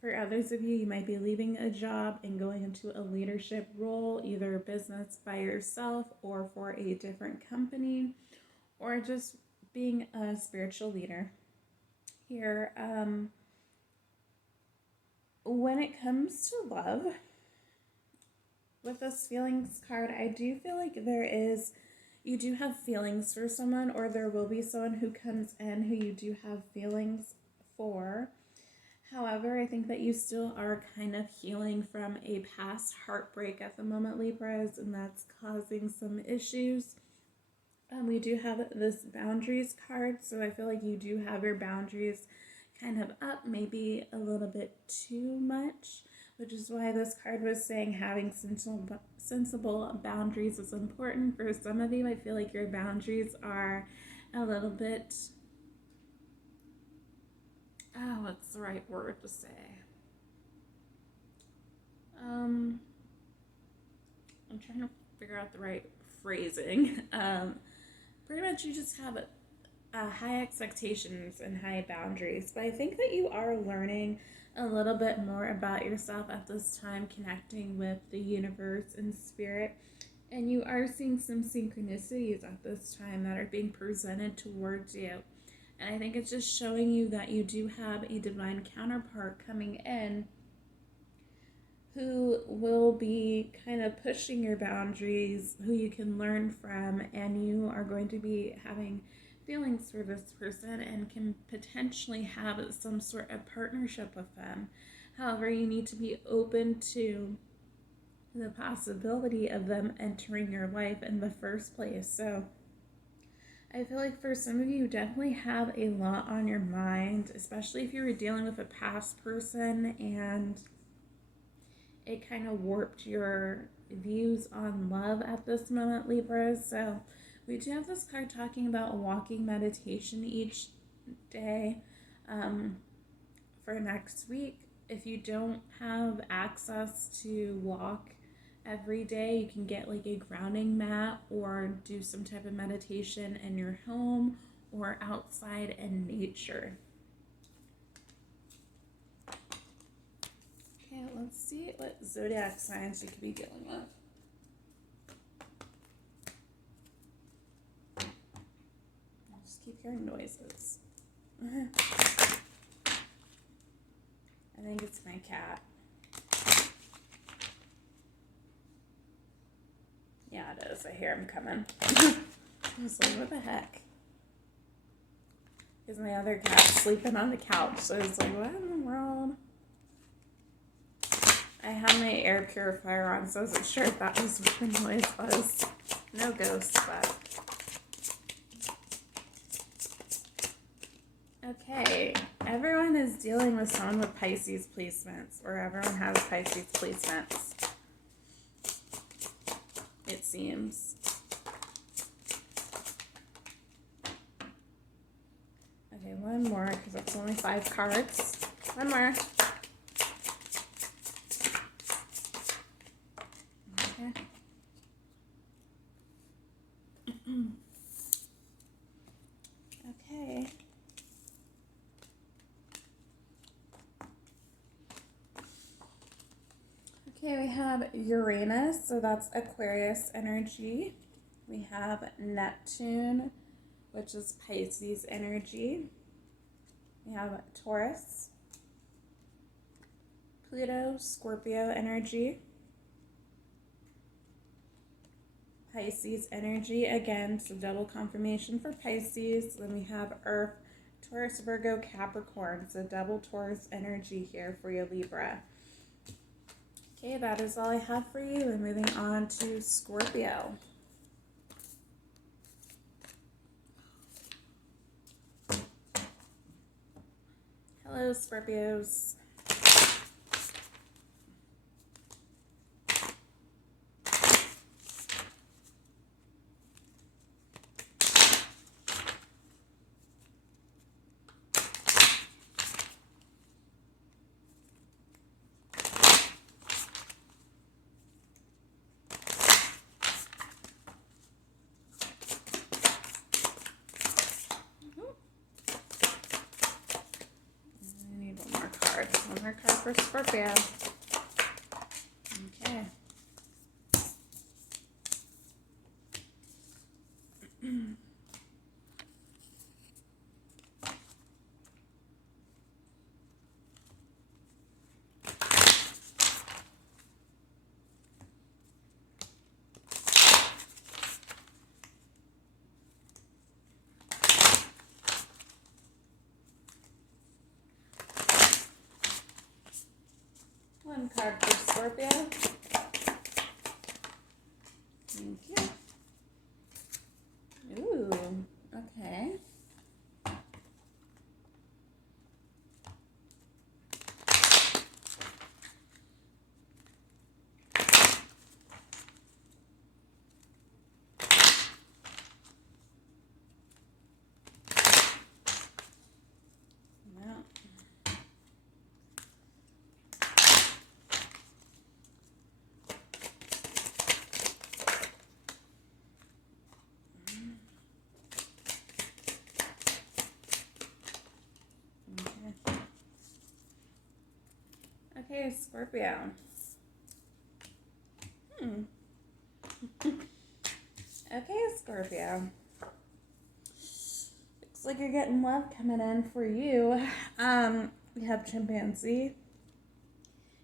For others of you, you might be leaving a job and going into a leadership role, either a business by yourself or for a different company, or just being a spiritual leader. Here, when it comes to love, with this feelings card, I do feel like you do have feelings for someone, or there will be someone who comes in who you do have feelings for. However, I think that you still are kind of healing from a past heartbreak at the moment, Libras, and that's causing some issues. We do have this boundaries card, so I feel like you do have your boundaries kind of up, maybe a little bit too much, which is why this card was saying having sensible boundaries is important. For some of you, I feel like your boundaries are a little bit, what's the right word to say? I'm trying to figure out the right phrasing. Pretty much you just have high expectations and high boundaries, but I think that you are learning a little bit more about yourself at this time, connecting with the universe and spirit, and you are seeing some synchronicities at this time that are being presented towards you. And I think it's just showing you that you do have a divine counterpart coming in who will be kind of pushing your boundaries, who you can learn from, and you are going to be having feelings for this person and can potentially have some sort of partnership with them. However, you need to be open to the possibility of them entering your life in the first place. So I feel like for some of you, you definitely have a lot on your mind, especially if you were dealing with a past person and it kind of warped your views on love at this moment, Libra. So we do have this card talking about a walking meditation each day for next week. If you don't have access to walk every day, you can get like a grounding mat or do some type of meditation in your home or outside in nature. Okay, let's see what zodiac signs you could be dealing with. I'll just keep hearing noises. I think it's my cat. Yeah, it is. I hear him coming. I was like, what the heck? Because my other cat's sleeping on the couch, so I was like, what in the world? I had my air purifier on, so I wasn't sure if that was what the noise was. No ghosts, but... Okay, everyone is dealing with someone with Pisces placements, or everyone has Pisces placements, it seems. Okay, one more, because that's only 5 cards. One more. Okay. Okay. Okay, we have Uranus, so that's Aquarius energy. We have Neptune, which is Pisces energy. We have Taurus, Pluto, Scorpio energy, Pisces energy, again, so double confirmation for Pisces. Then we have Earth, Taurus, Virgo, Capricorn, so double Taurus energy here for you, Libra. Okay, that is all I have for you. We're moving on to Scorpio. Hello, Scorpios. One more card for Scorpio. Okay. One card for Scorpio. Thank you. Ooh, okay. Okay, Scorpio. Okay, Scorpio. Looks like you're getting love coming in for you. We have chimpanzee.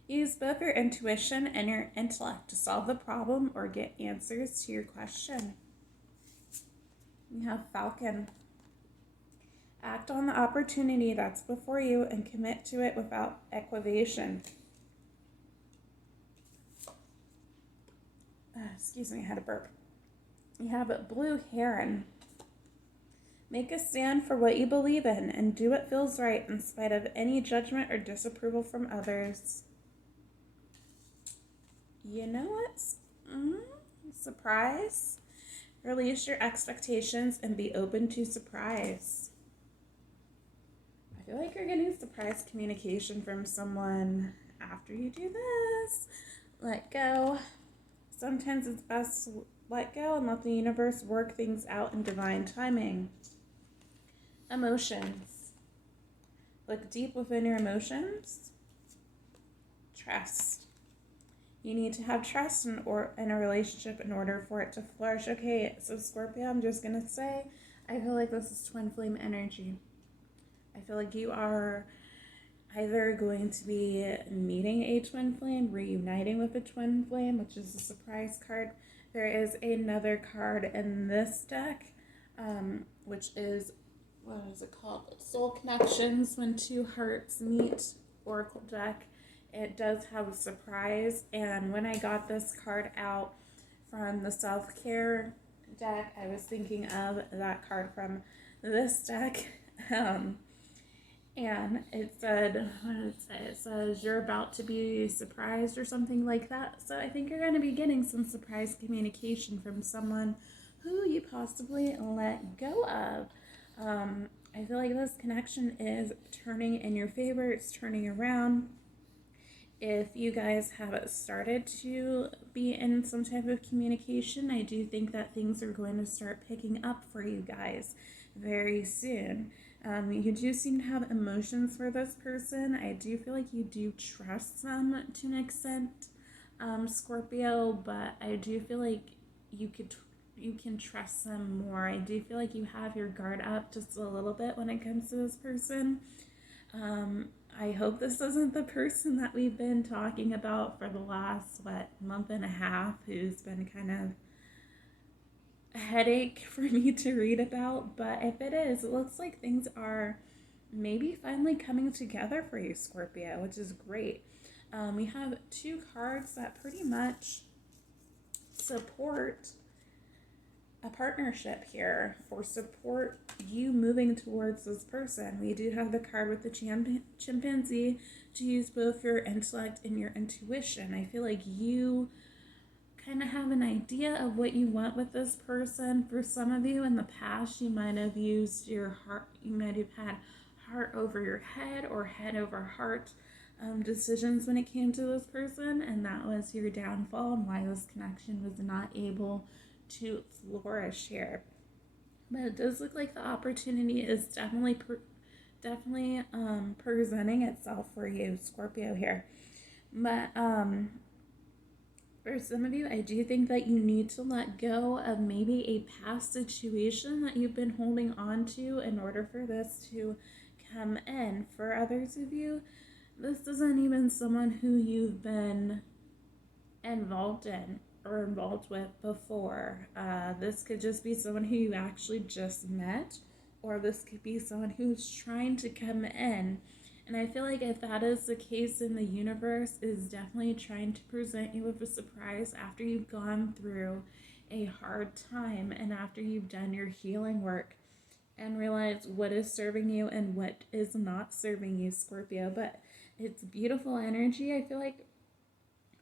Use both your intuition and your intellect to solve the problem or get answers to your question. We have falcon. Act on the opportunity that's before you and commit to it without equivation. Excuse me, I had a burp. You have a blue heron. Make a stand for what you believe in and do what feels right in spite of any judgment or disapproval from others. You know what? Surprise. Release your expectations and be open to surprise. I feel like you're getting surprise communication from someone after you do this. Let go. Sometimes it's best to let go and let the universe work things out in divine timing. Emotions. Look deep within your emotions. Trust. You need to have trust in a relationship in order for it to flourish. Okay, so Scorpio, I'm just going to say, I feel like this is twin flame energy. I feel like you are either going to be meeting a twin flame, reuniting with a twin flame, which is a surprise card. There is another card in this deck, which is, what is it called? Soul Connections, when two hearts meet, Oracle deck. It does have a surprise, and when I got this card out from the self-care deck, I was thinking of that card from this deck. And it said, what did it say? It says, you're about to be surprised or something like that. So I think you're going to be getting some surprise communication from someone who you possibly let go of. I feel like this connection is turning in your favor. It's turning around. If you guys have started to be in some type of communication, I do think that things are going to start picking up for you guys very soon. You do seem to have emotions for this person. I do feel like you do trust them to an extent, Scorpio, but I do feel like you can trust them more. I do feel like you have your guard up just a little bit when it comes to this person. I hope this isn't the person that we've been talking about for the last, month and a half, who's been kind of a headache for me to read about. But if it is, it looks like things are maybe finally coming together for you, Scorpio, which is great. We have two cards that pretty much support a partnership here, or support you moving towards this person. We do have the card with the chimpanzee to use both your intellect and your intuition. I feel like you kind of have an idea of what you want with this person. For some of you in the past, you might have used your heart, you might have had heart over your head or head over heart decisions when it came to this person, and that was your downfall and why this connection was not able to flourish here. But it does look like the opportunity is definitely presenting itself for you, Scorpio, here. But for some of you, I do think that you need to let go of maybe a past situation that you've been holding on to in order for this to come in. For others of you, this isn't even someone who you've been involved in or involved with before. This could just be someone who you actually just met, or this could be someone who's trying to come in. And I feel like if that is the case, then the universe is definitely trying to present you with a surprise after you've gone through a hard time and after you've done your healing work and realized what is serving you and what is not serving you, Scorpio. But it's beautiful energy. I feel like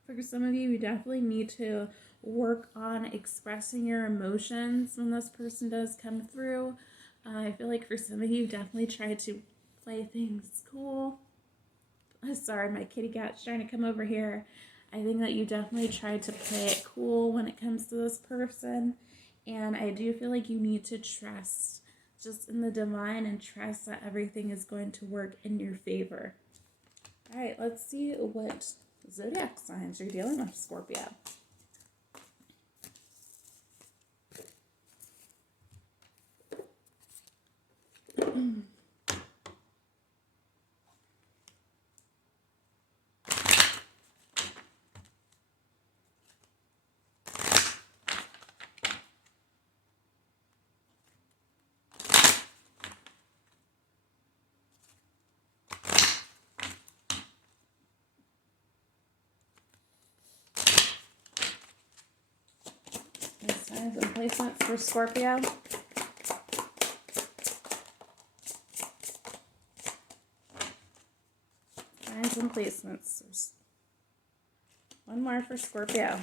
for some of you, you definitely need to work on expressing your emotions when this person does come through. I feel like for some of you, definitely try to play things cool. Sorry, my kitty cat's trying to come over here. I think that you definitely try to play it cool when it comes to this person. And I do feel like you need to trust just in the divine and trust that everything is going to work in your favor. All right, let's see what zodiac signs you're dealing with, Scorpio. Signs and placements for Scorpio. Signs and placements. There's one more for Scorpio.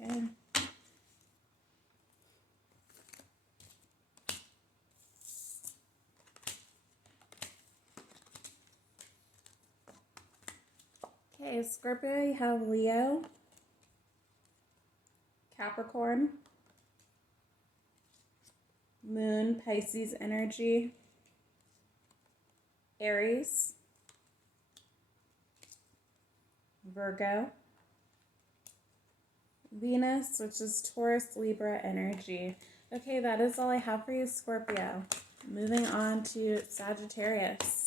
Okay. Okay, Scorpio, you have Leo, Capricorn, Moon, Pisces energy, Aries, Virgo, Venus, which is Taurus, Libra energy. Okay, that is all I have for you, Scorpio. Moving on to Sagittarius.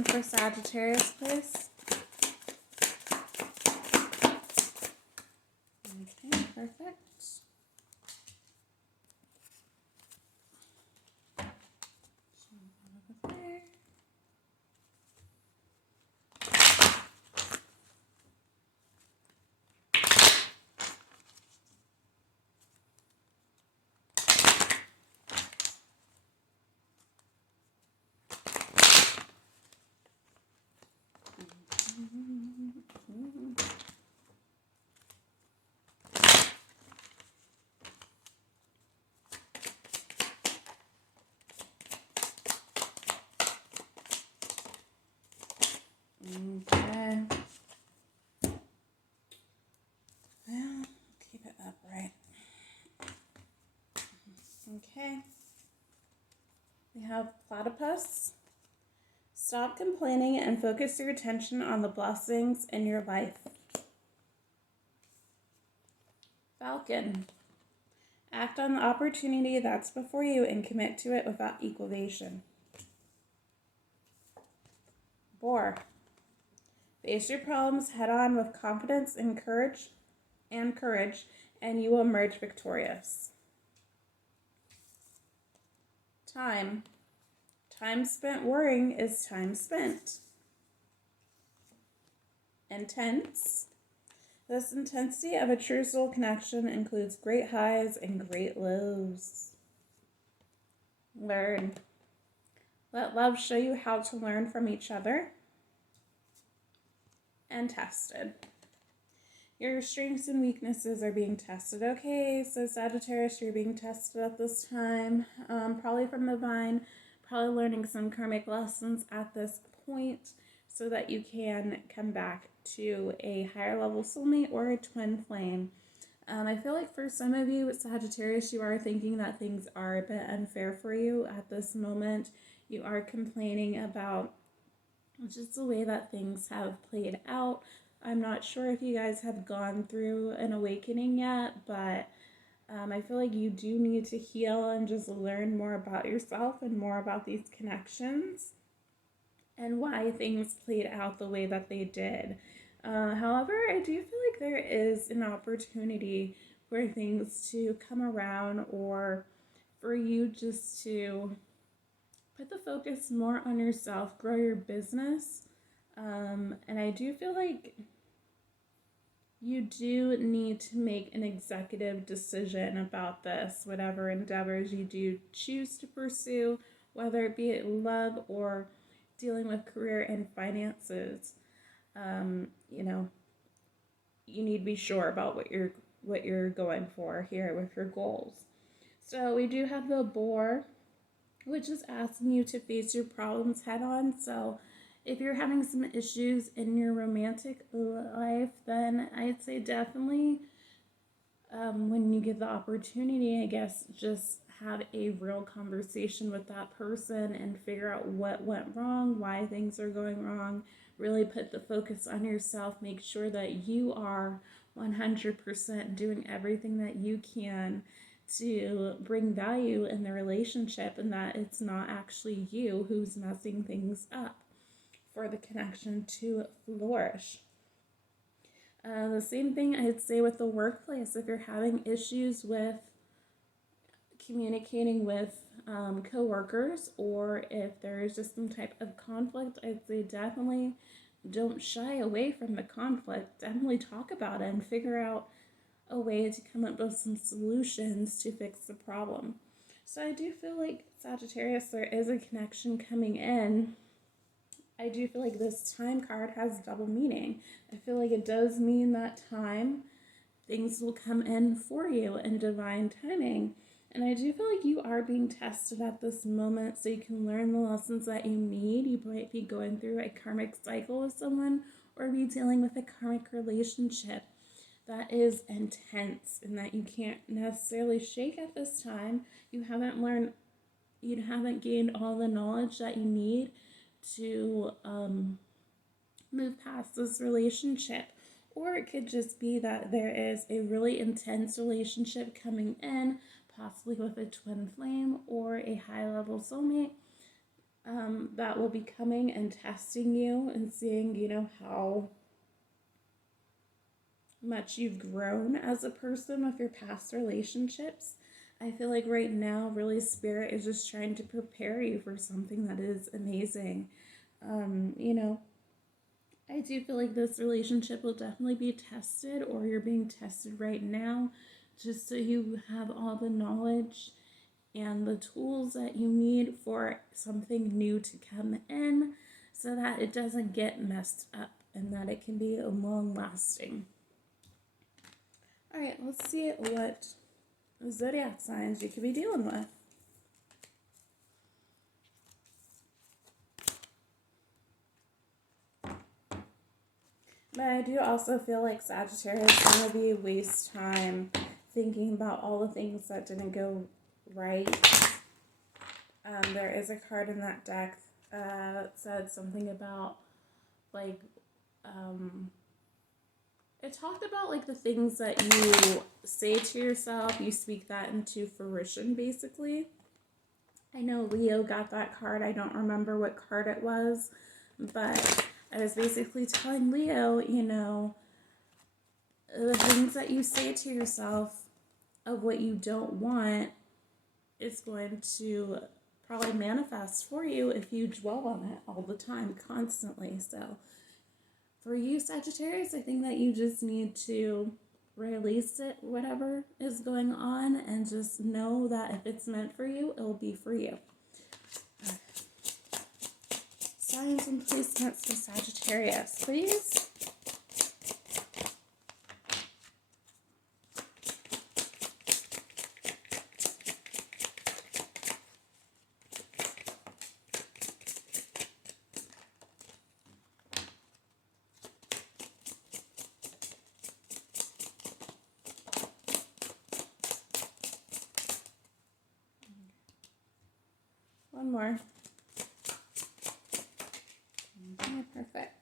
one for Sagittarius, please. Okay, perfect. Over there. Okay. Well, keep it upright. Okay. We have platypus. Stop complaining and focus your attention on the blessings in your life. Falcon. Act on the opportunity that's before you and commit to it without equation. Boar. Face your problems head on with confidence and courage, and you will emerge victorious. Time. Time spent worrying is time spent. Intense. This intensity of a true soul connection includes great highs and great lows. Learn. Let love show you how to learn from each other. And tested. Your strengths and weaknesses are being tested. Okay, so Sagittarius, you're being tested at this time. Probably from the vine. Probably learning some karmic lessons at this point so that you can come back to a higher level soulmate or a twin flame. I feel like for some of you, Sagittarius, you are thinking that things are a bit unfair for you at this moment. You are complaining about just the way that things have played out. I'm not sure if you guys have gone through an awakening yet, but I feel like you do need to heal and just learn more about yourself and more about these connections and why things played out the way that they did. However, I do feel like there is an opportunity for things to come around or for you just to put the focus more on yourself, grow your business. And I do feel like you do need to make an executive decision about this, whatever endeavors you do choose to pursue, whether it be love or dealing with career and finances. You need to be sure about what you're going for here with your goals. So we do have the boar, which is asking you to face your problems head on. So if you're having some issues in your romantic life, then I'd say definitely when you get the opportunity, I guess, just have a real conversation with that person and figure out what went wrong, why things are going wrong. Really put the focus on yourself. Make sure that you are 100% doing everything that you can to bring value in the relationship and that it's not actually you who's messing things up for the connection to flourish. The same thing I'd say with the workplace. If you're having issues with communicating with coworkers, or if there is just some type of conflict, I'd say definitely don't shy away from the conflict. Definitely talk about it and figure out a way to come up with some solutions to fix the problem. So I do feel like Sagittarius, there is a connection coming in. I do feel like this time card has double meaning. I feel like it does mean that time, things will come in for you in divine timing. And I do feel like you are being tested at this moment so you can learn the lessons that you need. You might be going through a karmic cycle with someone or be dealing with a karmic relationship that is intense and that you can't necessarily shake at this time. You haven't gained all the knowledge that you need to move past this relationship. Or it could just be that there is a really intense relationship coming in, possibly with a twin flame or a high-level soulmate, that will be coming and testing you and seeing, you know, how much you've grown as a person with your past relationships. I feel like right now, really, Spirit is just trying to prepare you for something that is amazing. You know, I do feel like this relationship will definitely be tested, or you're being tested right now, just so you have all the knowledge and the tools that you need for something new to come in, so that it doesn't get messed up and that it can be long lasting. All right, let's see what zodiac signs you could be dealing with. But I do also feel like Sagittarius is going to be waste time thinking about all the things that didn't go right. There is a card in that deck that said something about, like, it talked about, like, the things that you say to yourself, you speak that into fruition, basically. I know Leo got that card. I don't remember what card it was, but I was basically telling Leo, you know, the things that you say to yourself of what you don't want is going to probably manifest for you if you dwell on it all the time, constantly. So for you, Sagittarius, I think that you just need to release it, whatever is going on, and just know that if it's meant for you, it'll be for you. Signs and placements for Sagittarius, please. One more. Okay, perfect.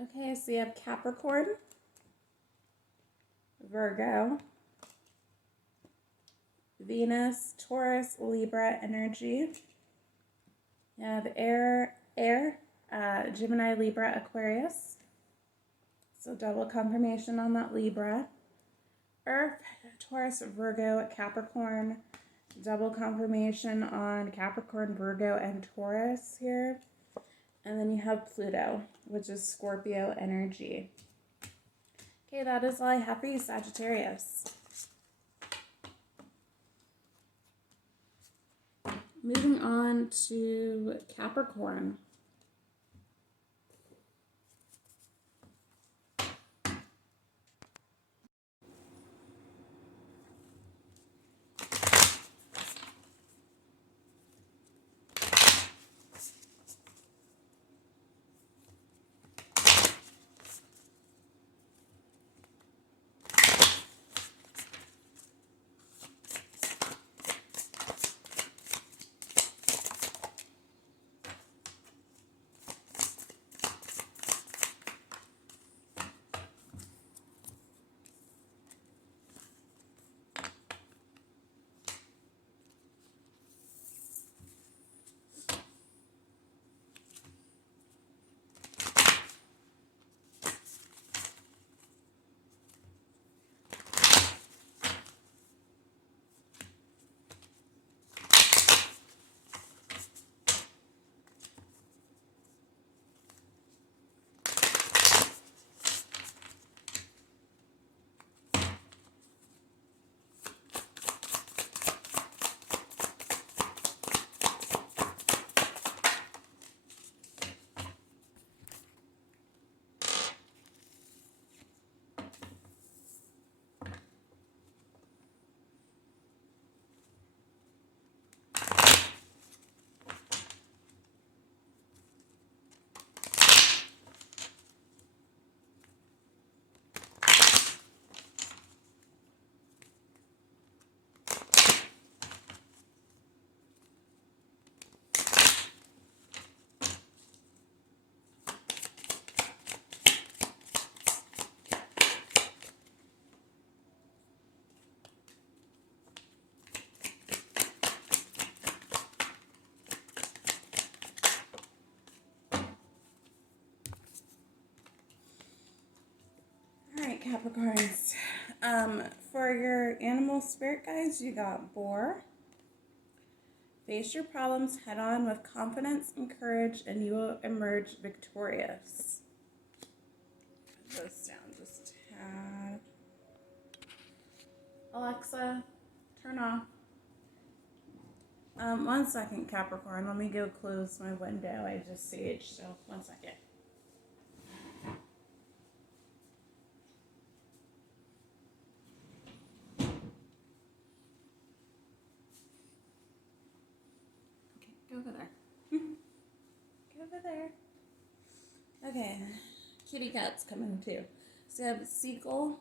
Okay, so you have Capricorn, Virgo, Venus, Taurus, Libra energy. You have air, Gemini, Libra, Aquarius. So double confirmation on that Libra. Earth, Taurus, Virgo, Capricorn. Double confirmation on Capricorn, Virgo, and Taurus here. And then you have Pluto, which is Scorpio energy. Okay, that is all I have for you, Sagittarius. Moving on to Capricorn. Capricorns. For your animal spirit guides, you got boar. Face your problems head on with confidence and courage, and you will emerge victorious. Put this down just a tad. Alexa, turn off. 1 second, Capricorn. Let me go close my window. I just saged, so 1 second. Okay, go over there. Go over there. Okay, kitty cat's coming too. So you have Seagull.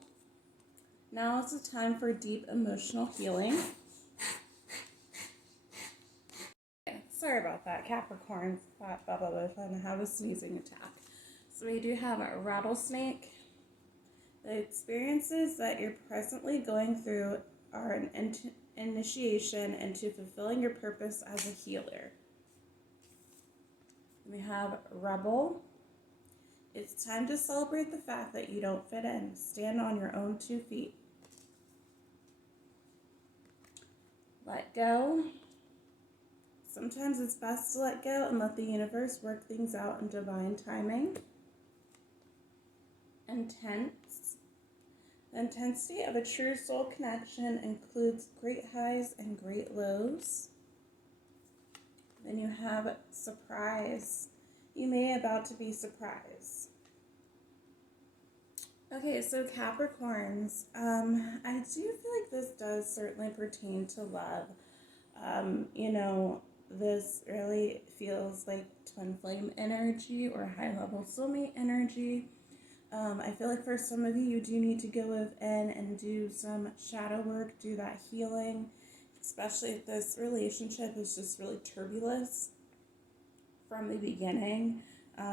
Now is the time for deep emotional healing. Sorry about that, Capricorn. Thought Bubba was going to have a sneezing attack. So we do have a rattlesnake. The experiences that you're presently going through are an initiation into fulfilling your purpose as a healer. We have rebel. It's time to celebrate the fact that you don't fit in. Stand on your own 2 feet. Let go. Sometimes it's best to let go and let the universe work things out in divine timing. Intense. The intensity of a true soul connection includes great highs and great lows. Then you have surprise. You may about to be surprised. Okay, so Capricorns, I do feel like this does certainly pertain to love. This really feels like twin flame energy or high level soulmate energy. I feel like for some of you, you do need to go within and do some shadow work, do that healing, especially if this relationship is just really turbulent from the beginning.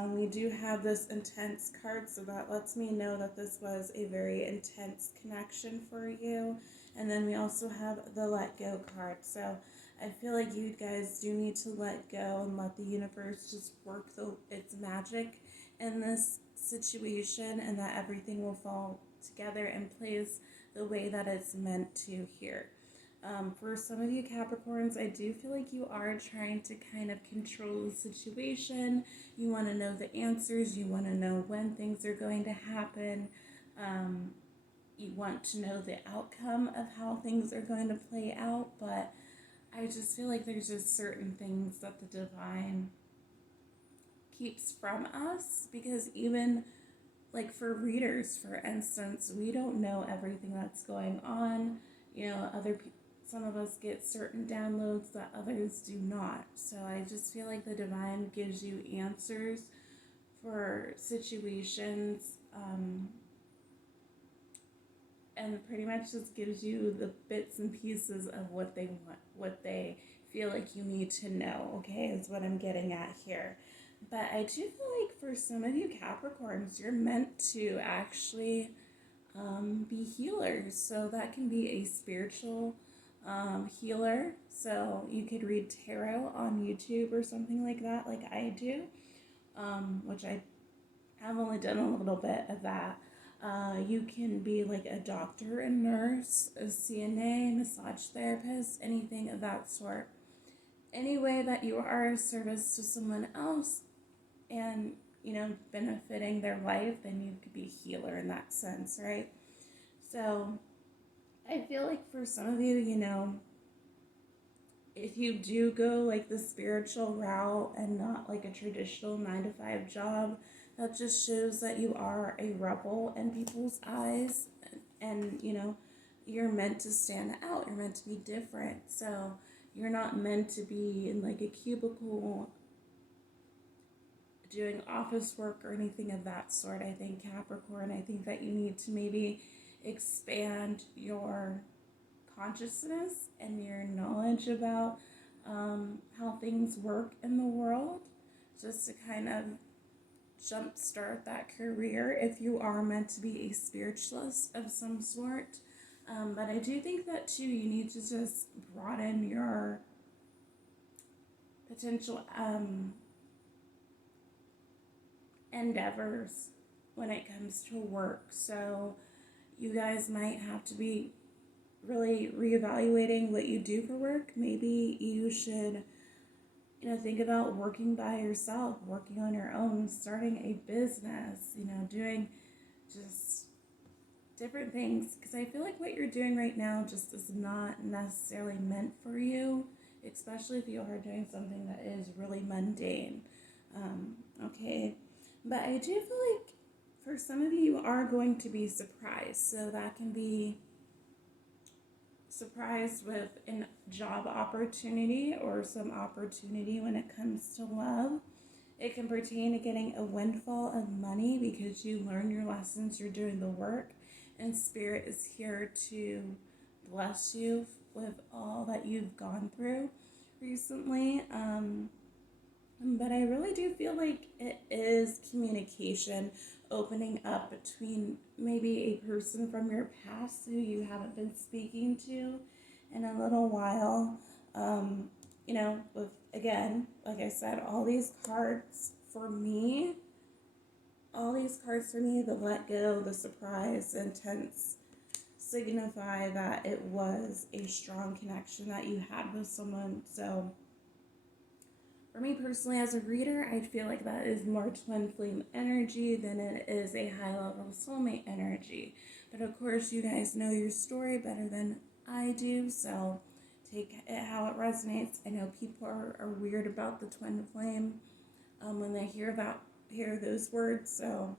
We do have this intense card, so that lets me know that this was a very intense connection for you. And then we also have the let go card. So I feel like you guys do need to let go and let the universe just work its magic in this situation, and that everything will fall together and plays the way that it's meant to here. For some of you Capricorns, I do feel like you are trying to kind of control the situation. You want to know the answers. You want to know when things are going to happen. You want to know the outcome of how things are going to play out. But I just feel like there's just certain things that the divine keeps from us, because even like for readers, for instance, we don't know everything that's going on. Some of us get certain downloads that others do not. So I just feel like the divine gives you answers for situations, and pretty much just gives you the bits and pieces of what they want, what they feel like you need to know, okay, is what I'm getting at here. But I do feel like for some of you Capricorns, you're meant to actually be healers. So that can be a spiritual healer. So you could read tarot on YouTube or something like that, like I do, which I have only done a little bit of that. You can be like a doctor, a nurse, a CNA, massage therapist, anything of that sort. Any way that you are of service to someone else and, benefiting their life, then you could be a healer in that sense, right? So I feel like for some of you, if you do go like the spiritual route and not like a traditional 9-to-5 job, that just shows that you are a rebel in people's eyes, and you're meant to stand out. You're meant to be different. So you're not meant to be in like a cubicle doing office work or anything of that sort. I think Capricorn, I think that you need to maybe expand your consciousness and your knowledge about how things work in the world, just to kind of jumpstart that career if you are meant to be a spiritualist of some sort. But I do think that too, you need to just broaden your potential endeavors when it comes to work. So you guys might have to be really reevaluating what you do for work. Maybe you should, think about working by yourself, working on your own, starting a business, doing just different things. Because I feel like what you're doing right now just is not necessarily meant for you, especially if you are doing something that is really mundane. Okay. But I do feel like for some of you are going to be surprised. So that can be surprised with a job opportunity or some opportunity when it comes to love. It can pertain to getting a windfall of money because you learn your lessons, you're doing the work, and Spirit is here to bless you with all that you've gone through recently. But I really do feel like it is communication opening up between maybe a person from your past who you haven't been speaking to in a little while. With, again, like I said, all these cards for me, the let go, the surprise, intense, signify that it was a strong connection that you had with someone. So for me personally, as a reader, I feel like that is more twin flame energy than it is a high level soulmate energy. But of course, you guys know your story better than I do, so take it how it resonates. I know people are weird about the twin flame when they hear those words, so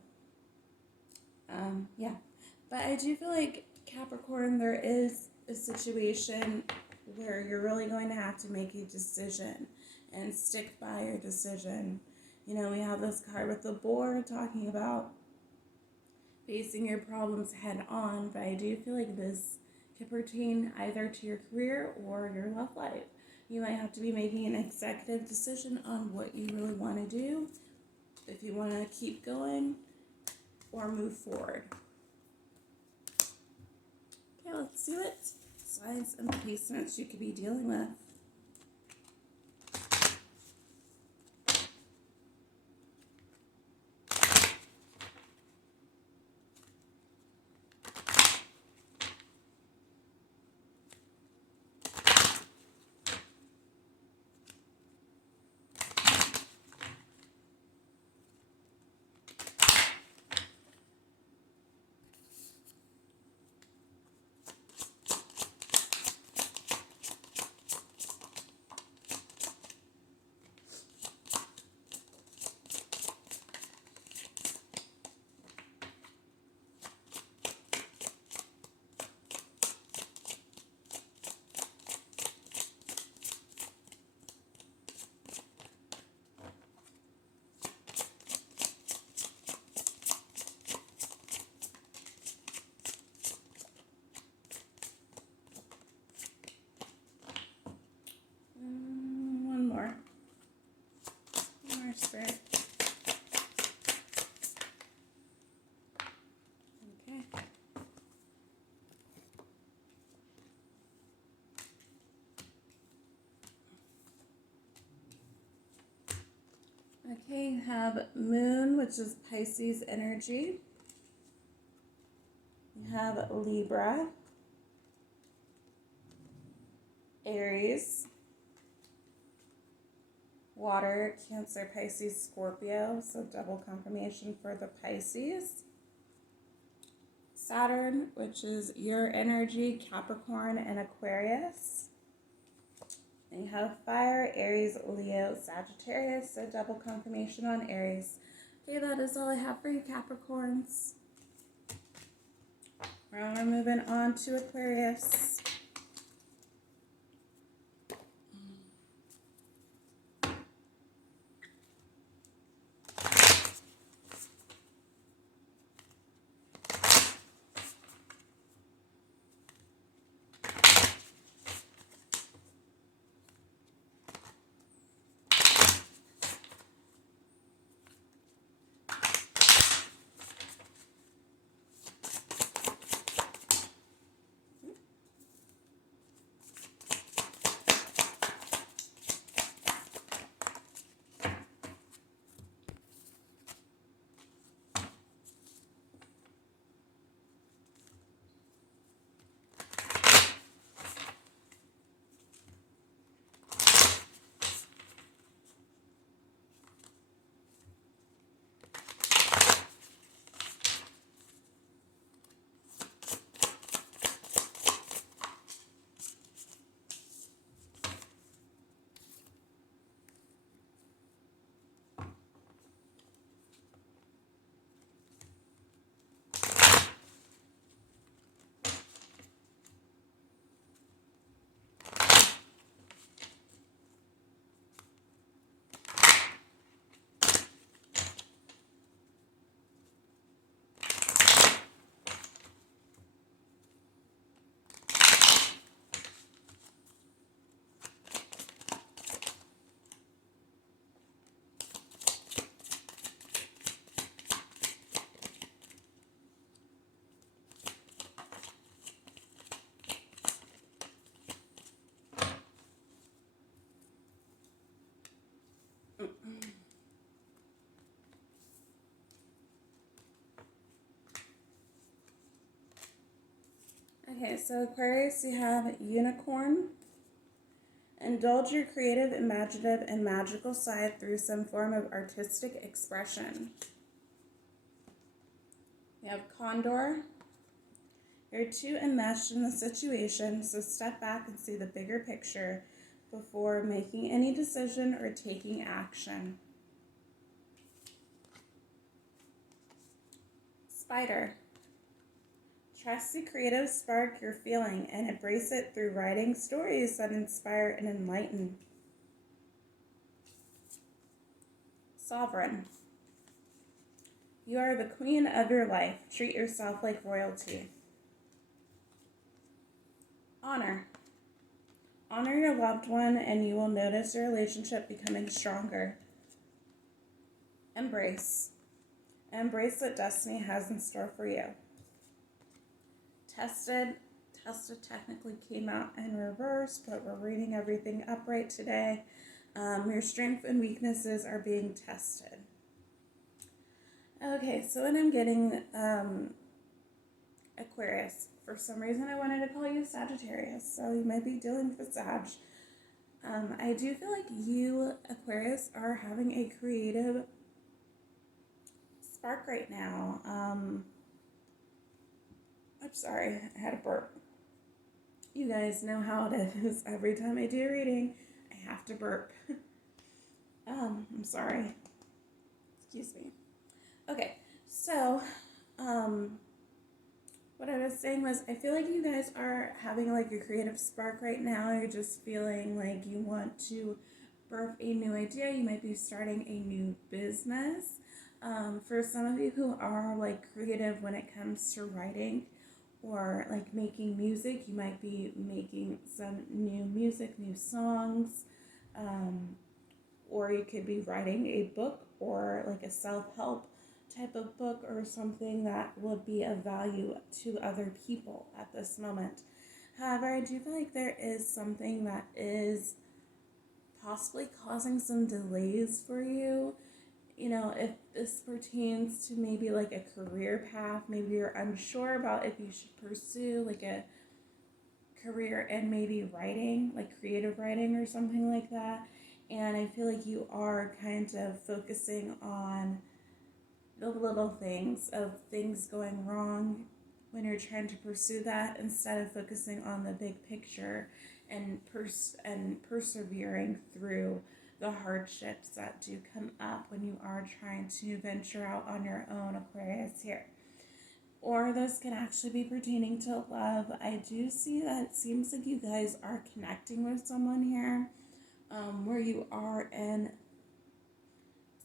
yeah. But I do feel like Capricorn, there is a situation where you're really going to have to make a decision and stick by your decision. We have this card with the boar talking about facing your problems head on, but I do feel like this could pertain either to your career or your love life. You might have to be making an executive decision on what you really want to do, if you want to keep going or move forward. Okay, let's see what signs and placements you could be dealing with. One more Spirit. Okay. Okay, you have Moon, which is Pisces energy. You have Libra, Aries, Water, Cancer, Pisces, Scorpio, so double confirmation for the Pisces. Saturn, which is your energy, Capricorn and Aquarius. And you have Fire, Aries, Leo, Sagittarius, so double confirmation on Aries. Okay, that is all I have for you, Capricorns. We're moving on to Aquarius. Okay, so Aquarius, you have Unicorn. Indulge your creative, imaginative, and magical side through some form of artistic expression. You have Condor. You're too enmeshed in the situation, so step back and see the bigger picture before making any decision or taking action. Spider. Trust the creative spark you're feeling and embrace it through writing stories that inspire and enlighten. Sovereign. You are the queen of your life. Treat yourself like royalty. Honor. Honor your loved one and you will notice your relationship becoming stronger. Embrace. Embrace what destiny has in store for you. Tested technically came out in reverse, but we're reading everything upright today. Your strengths and weaknesses are being tested. Okay, so when I'm getting Aquarius, for some reason I wanted to call you Sagittarius, so you might be dealing with Sag. I do feel like you, Aquarius, are having a creative spark right now. I'm sorry, I had a burp. You guys know how it is. Every time I do a reading, I have to burp. I'm sorry. Excuse me. Okay, so, what I was saying was, I feel like you guys are having like a creative spark right now. You're just feeling like you want to birth a new idea. You might be starting a new business. For some of you who are like creative when it comes to writing or like making music, you might be making some new music, new songs, or you could be writing a book or like a self-help type of book or something that would be of value to other people at this moment. However, I do feel like there is something that is possibly causing some delays for you. You know, if this pertains to maybe like a career path, maybe you're unsure about if you should pursue like a career in maybe writing, like creative writing or something like that. And I feel like you are kind of focusing on the little things of things going wrong when you're trying to pursue that instead of focusing on the big picture and persevering through the hardships that do come up when you are trying to venture out on your own, Aquarius here. Or this can actually be pertaining to love. I do see that it seems like you guys are connecting with someone here, where you are in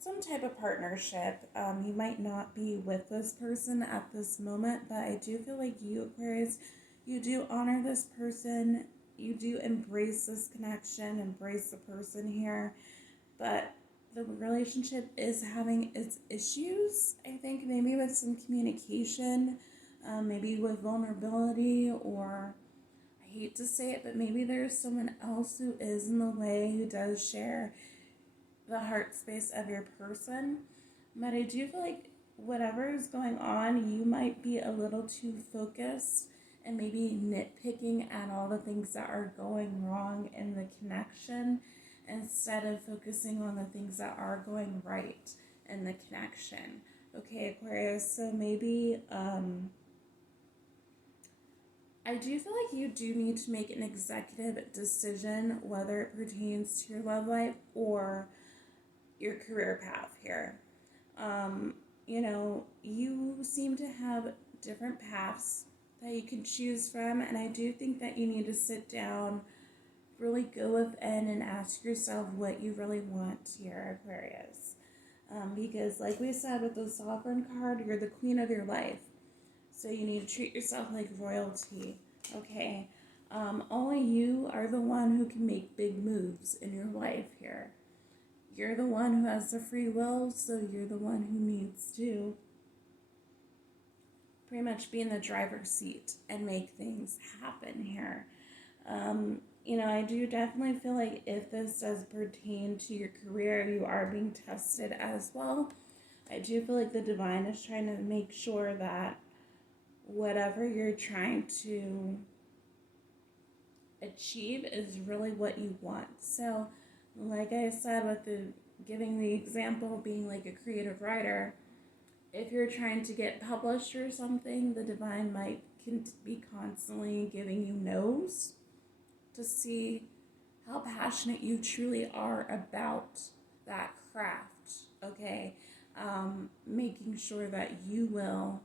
some type of partnership. You might not be with this person at this moment, but I do feel like you, Aquarius, you do honor this person. You do embrace this connection, embrace the person here, but the relationship is having its issues. I think maybe with some communication, maybe with vulnerability, or I hate to say it, but maybe there's someone else who is in the way, who does share the heart space of your person. But I do feel like whatever is going on, you might be a little too focused and maybe nitpicking at all the things that are going wrong in the connection instead of focusing on the things that are going right in the connection. Okay, Aquarius, so maybe I do feel like you do need to make an executive decision, whether it pertains to your love life or your career path here. You know, you seem to have different paths that you can choose from, and I do think that you need to sit down, really go within and ask yourself what you really want here, Aquarius. Because like we said with the Sovereign card, you're the queen of your life. So you need to treat yourself like royalty, okay? Only you are the one who can make big moves in your life here. You're the one who has the free will, so you're the one who needs to pretty much be in the driver's seat and make things happen here. You know, I do definitely feel like if this does pertain to your career, you are being tested as well. I do feel like the divine is trying to make sure that whatever you're trying to achieve is really what you want. So, like I said, with the giving the example being like a creative writer, if you're trying to get published or something, the divine might be constantly giving you no's to see how passionate you truly are about that craft, okay? Making sure that you will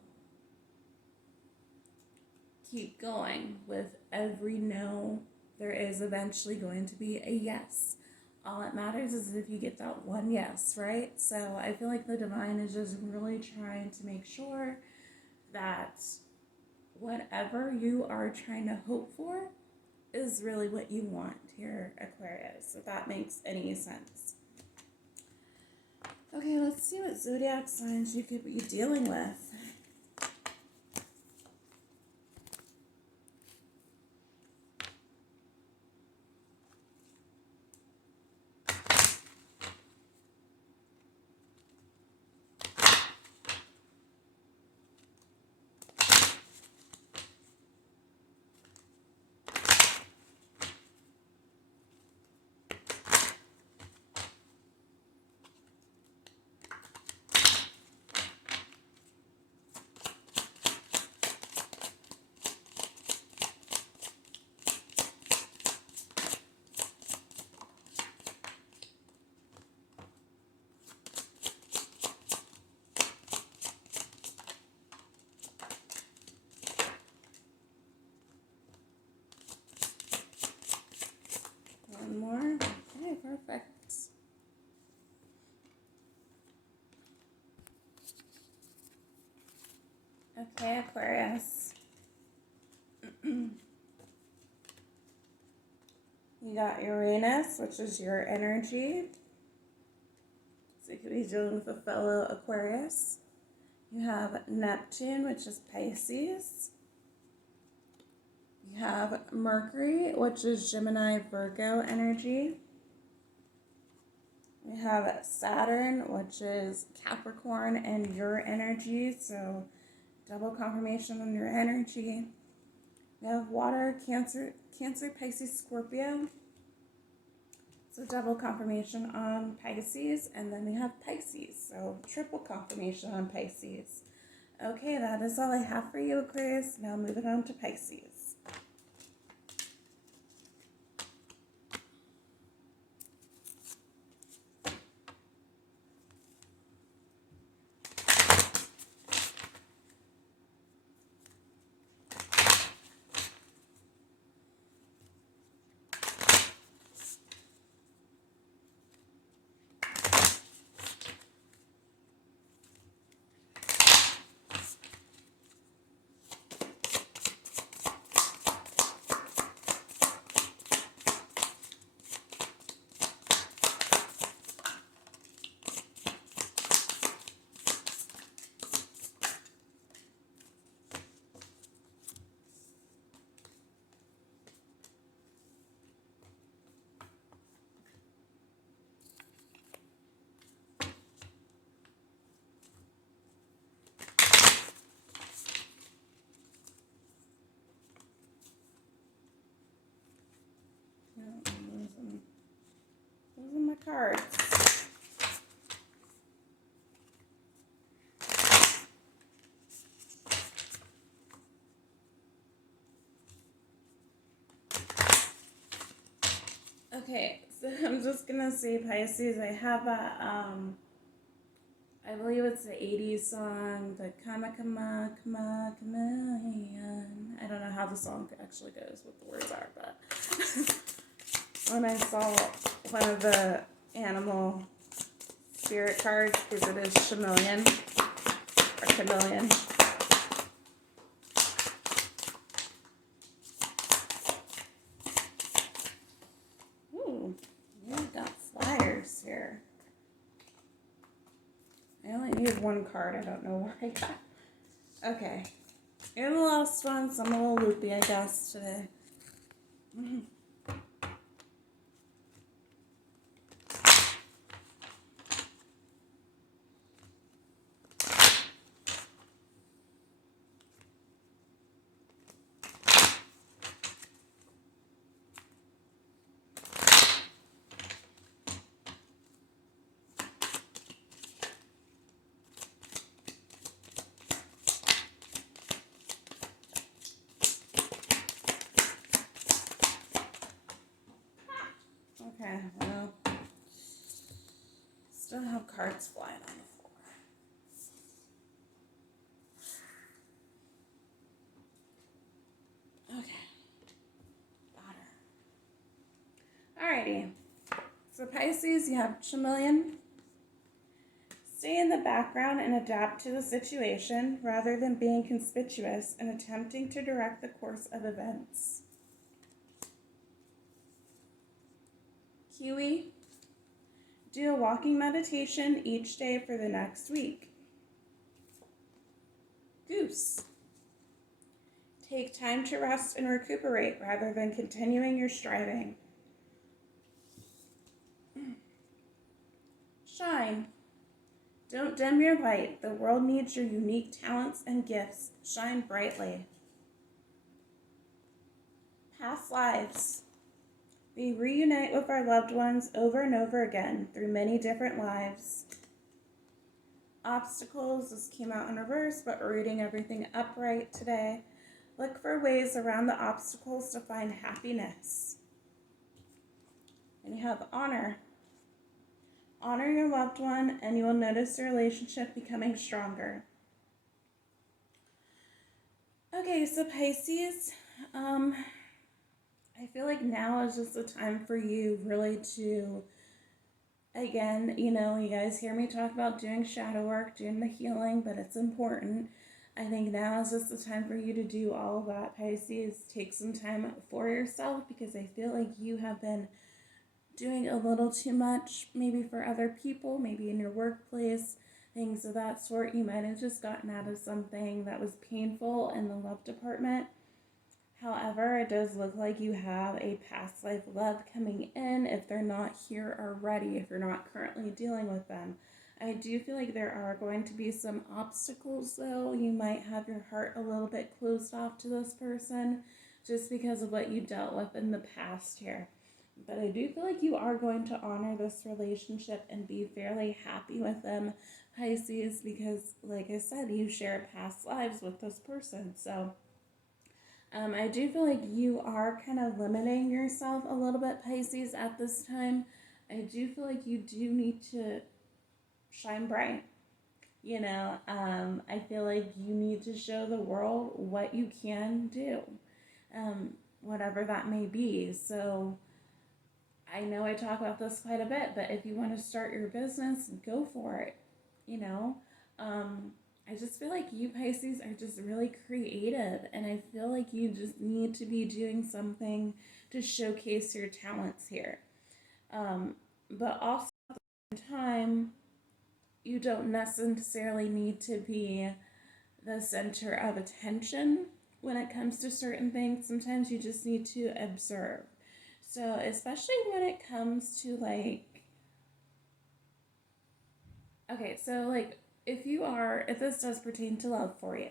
keep going. With every no, there is eventually going to be a yes. All it matters is if you get that one yes, right? So I feel like the divine is just really trying to make sure that whatever you are trying to hope for is really what you want here, Aquarius, if that makes any sense. Okay, let's see what zodiac signs you could be dealing with. One more. Okay, perfect. Okay, Aquarius. You got Uranus, which is your energy. So you could be dealing with a fellow Aquarius. You have Neptune, which is Pisces. You have Mercury, which is Gemini, Virgo energy. We have Saturn, which is Capricorn and your energy, so double confirmation on your energy. We have water, Cancer, Pisces, Scorpio. So double confirmation on Pisces, and then we have Pisces, so triple confirmation on Pisces. Okay, that is all I have for you, Aquarius. Now moving on to Pisces. Losing my cards. Okay, so I'm just gonna say Pisces. I have a I believe it's the 80s song, the Kama Kama Kama Chameleon. I don't know how the song actually goes, what the words are, but when I saw one of the animal spirit cards, because it is chameleon, or chameleon. Ooh, yeah, got flyers here. I only need one card. I don't know where I got. Okay. And the last one, so I'm a little loopy, I guess, today. Okay, well, still have cards flying on the floor. Okay, got her. Alrighty, so Pisces, you have chameleon. Stay in the background and adapt to the situation rather than being conspicuous and attempting to direct the course of events. Kiwi, do a walking meditation each day for the next week. Goose, take time to rest and recuperate rather than continuing your striving. Shine, don't dim your light. The world needs your unique talents and gifts. Shine brightly. Past lives, we reunite with our loved ones over and over again through many different lives. Obstacles, this came out in reverse, but we're reading everything upright today. Look for ways around the obstacles to find happiness. And you have honor. Honor your loved one and you will notice the relationship becoming stronger. Okay, so Pisces, I feel like now is just the time for you really to, again, you know, you guys hear me talk about doing shadow work, doing the healing, but it's important. I think now is just the time for you to do all of that, Pisces. Take some time for yourself because I feel like you have been doing a little too much, maybe for other people, maybe in your workplace, things of that sort. You might have just gotten out of something that was painful in the love department. However, it does look like you have a past life love coming in if they're not here already, if you're not currently dealing with them. I do feel like there are going to be some obstacles though. You might have your heart a little bit closed off to this person just because of what you dealt with in the past here. But I do feel like you are going to honor this relationship and be fairly happy with them, Pisces, because like I said, you shared past lives with this person. So I do feel like you are kind of limiting yourself a little bit, Pisces, at this time. I do feel like you do need to shine bright. You know, I feel like you need to show the world what you can do, whatever that may be. So I know I talk about this quite a bit, but if you want to start your business, go for it. You know, I just feel like you Pisces are just really creative, and I feel like you just need to be doing something to showcase your talents here. But also at the same time, you don't necessarily need to be the center of attention when it comes to certain things. Sometimes you just need to observe. So especially when it comes to like, okay, so like if this does pertain to love for you.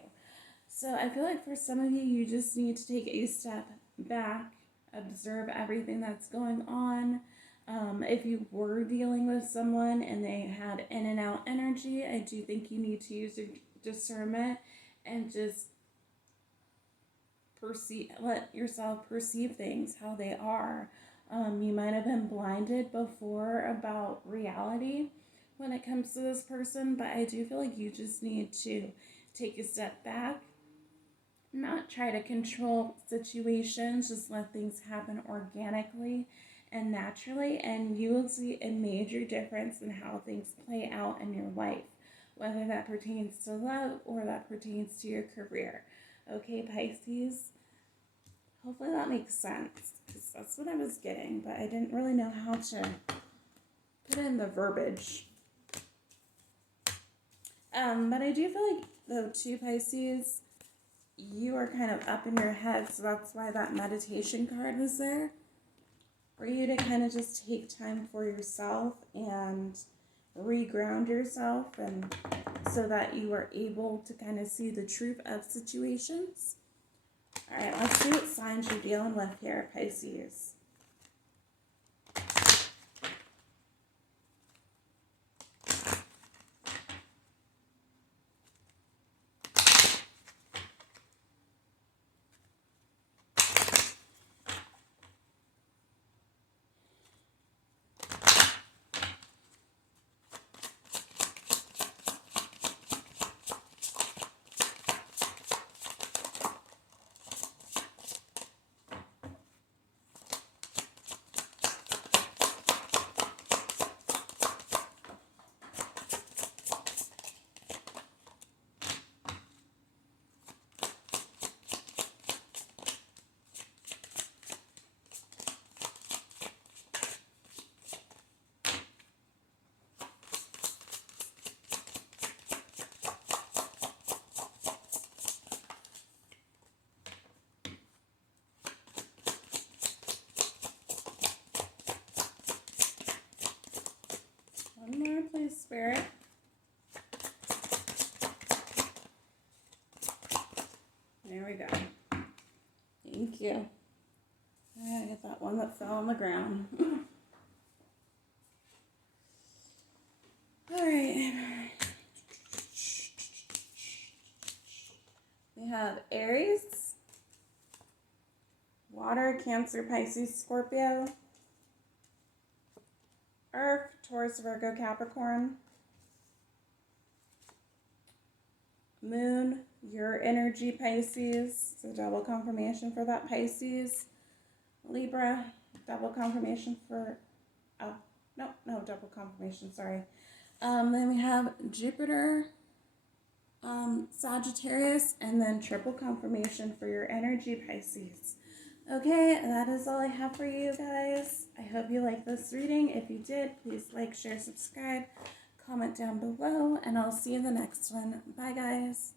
So I feel like for some of you, you just need to take a step back, observe everything that's going on. If you were dealing with someone and they had in and out energy, I do think you need to use your discernment and just let yourself perceive things how they are. You might have been blinded before about reality when it comes to this person, but I do feel like you just need to take a step back, not try to control situations, just let things happen organically and naturally, and you will see a major difference in how things play out in your life, whether that pertains to love or that pertains to your career. Okay, Pisces? Hopefully that makes sense, because that's what I was getting, but I didn't really know how to put in the verbiage. But I do feel like, though, too, Pisces, you are kind of up in your head, so that's why that meditation card was there, for you to kind of just take time for yourself and reground yourself, and so that you are able to kind of see the truth of situations. All right, let's see what signs you're dealing with here, Pisces. Spirit. There we go. Thank you. I gotta get that one that fell on the ground. Alright. We have Aries, Water, Cancer, Pisces, Scorpio, Earth, Taurus, Virgo, Capricorn, Moon, your energy, Pisces. It's a double confirmation for that Pisces. Libra, double confirmation for, no, double confirmation, sorry. Then we have Jupiter, Sagittarius, and then triple confirmation for your energy, Pisces. Okay, that is all I have for you guys. I hope you liked this reading. If you did, please like, share, subscribe, comment down below, and I'll see you in the next one. Bye, guys.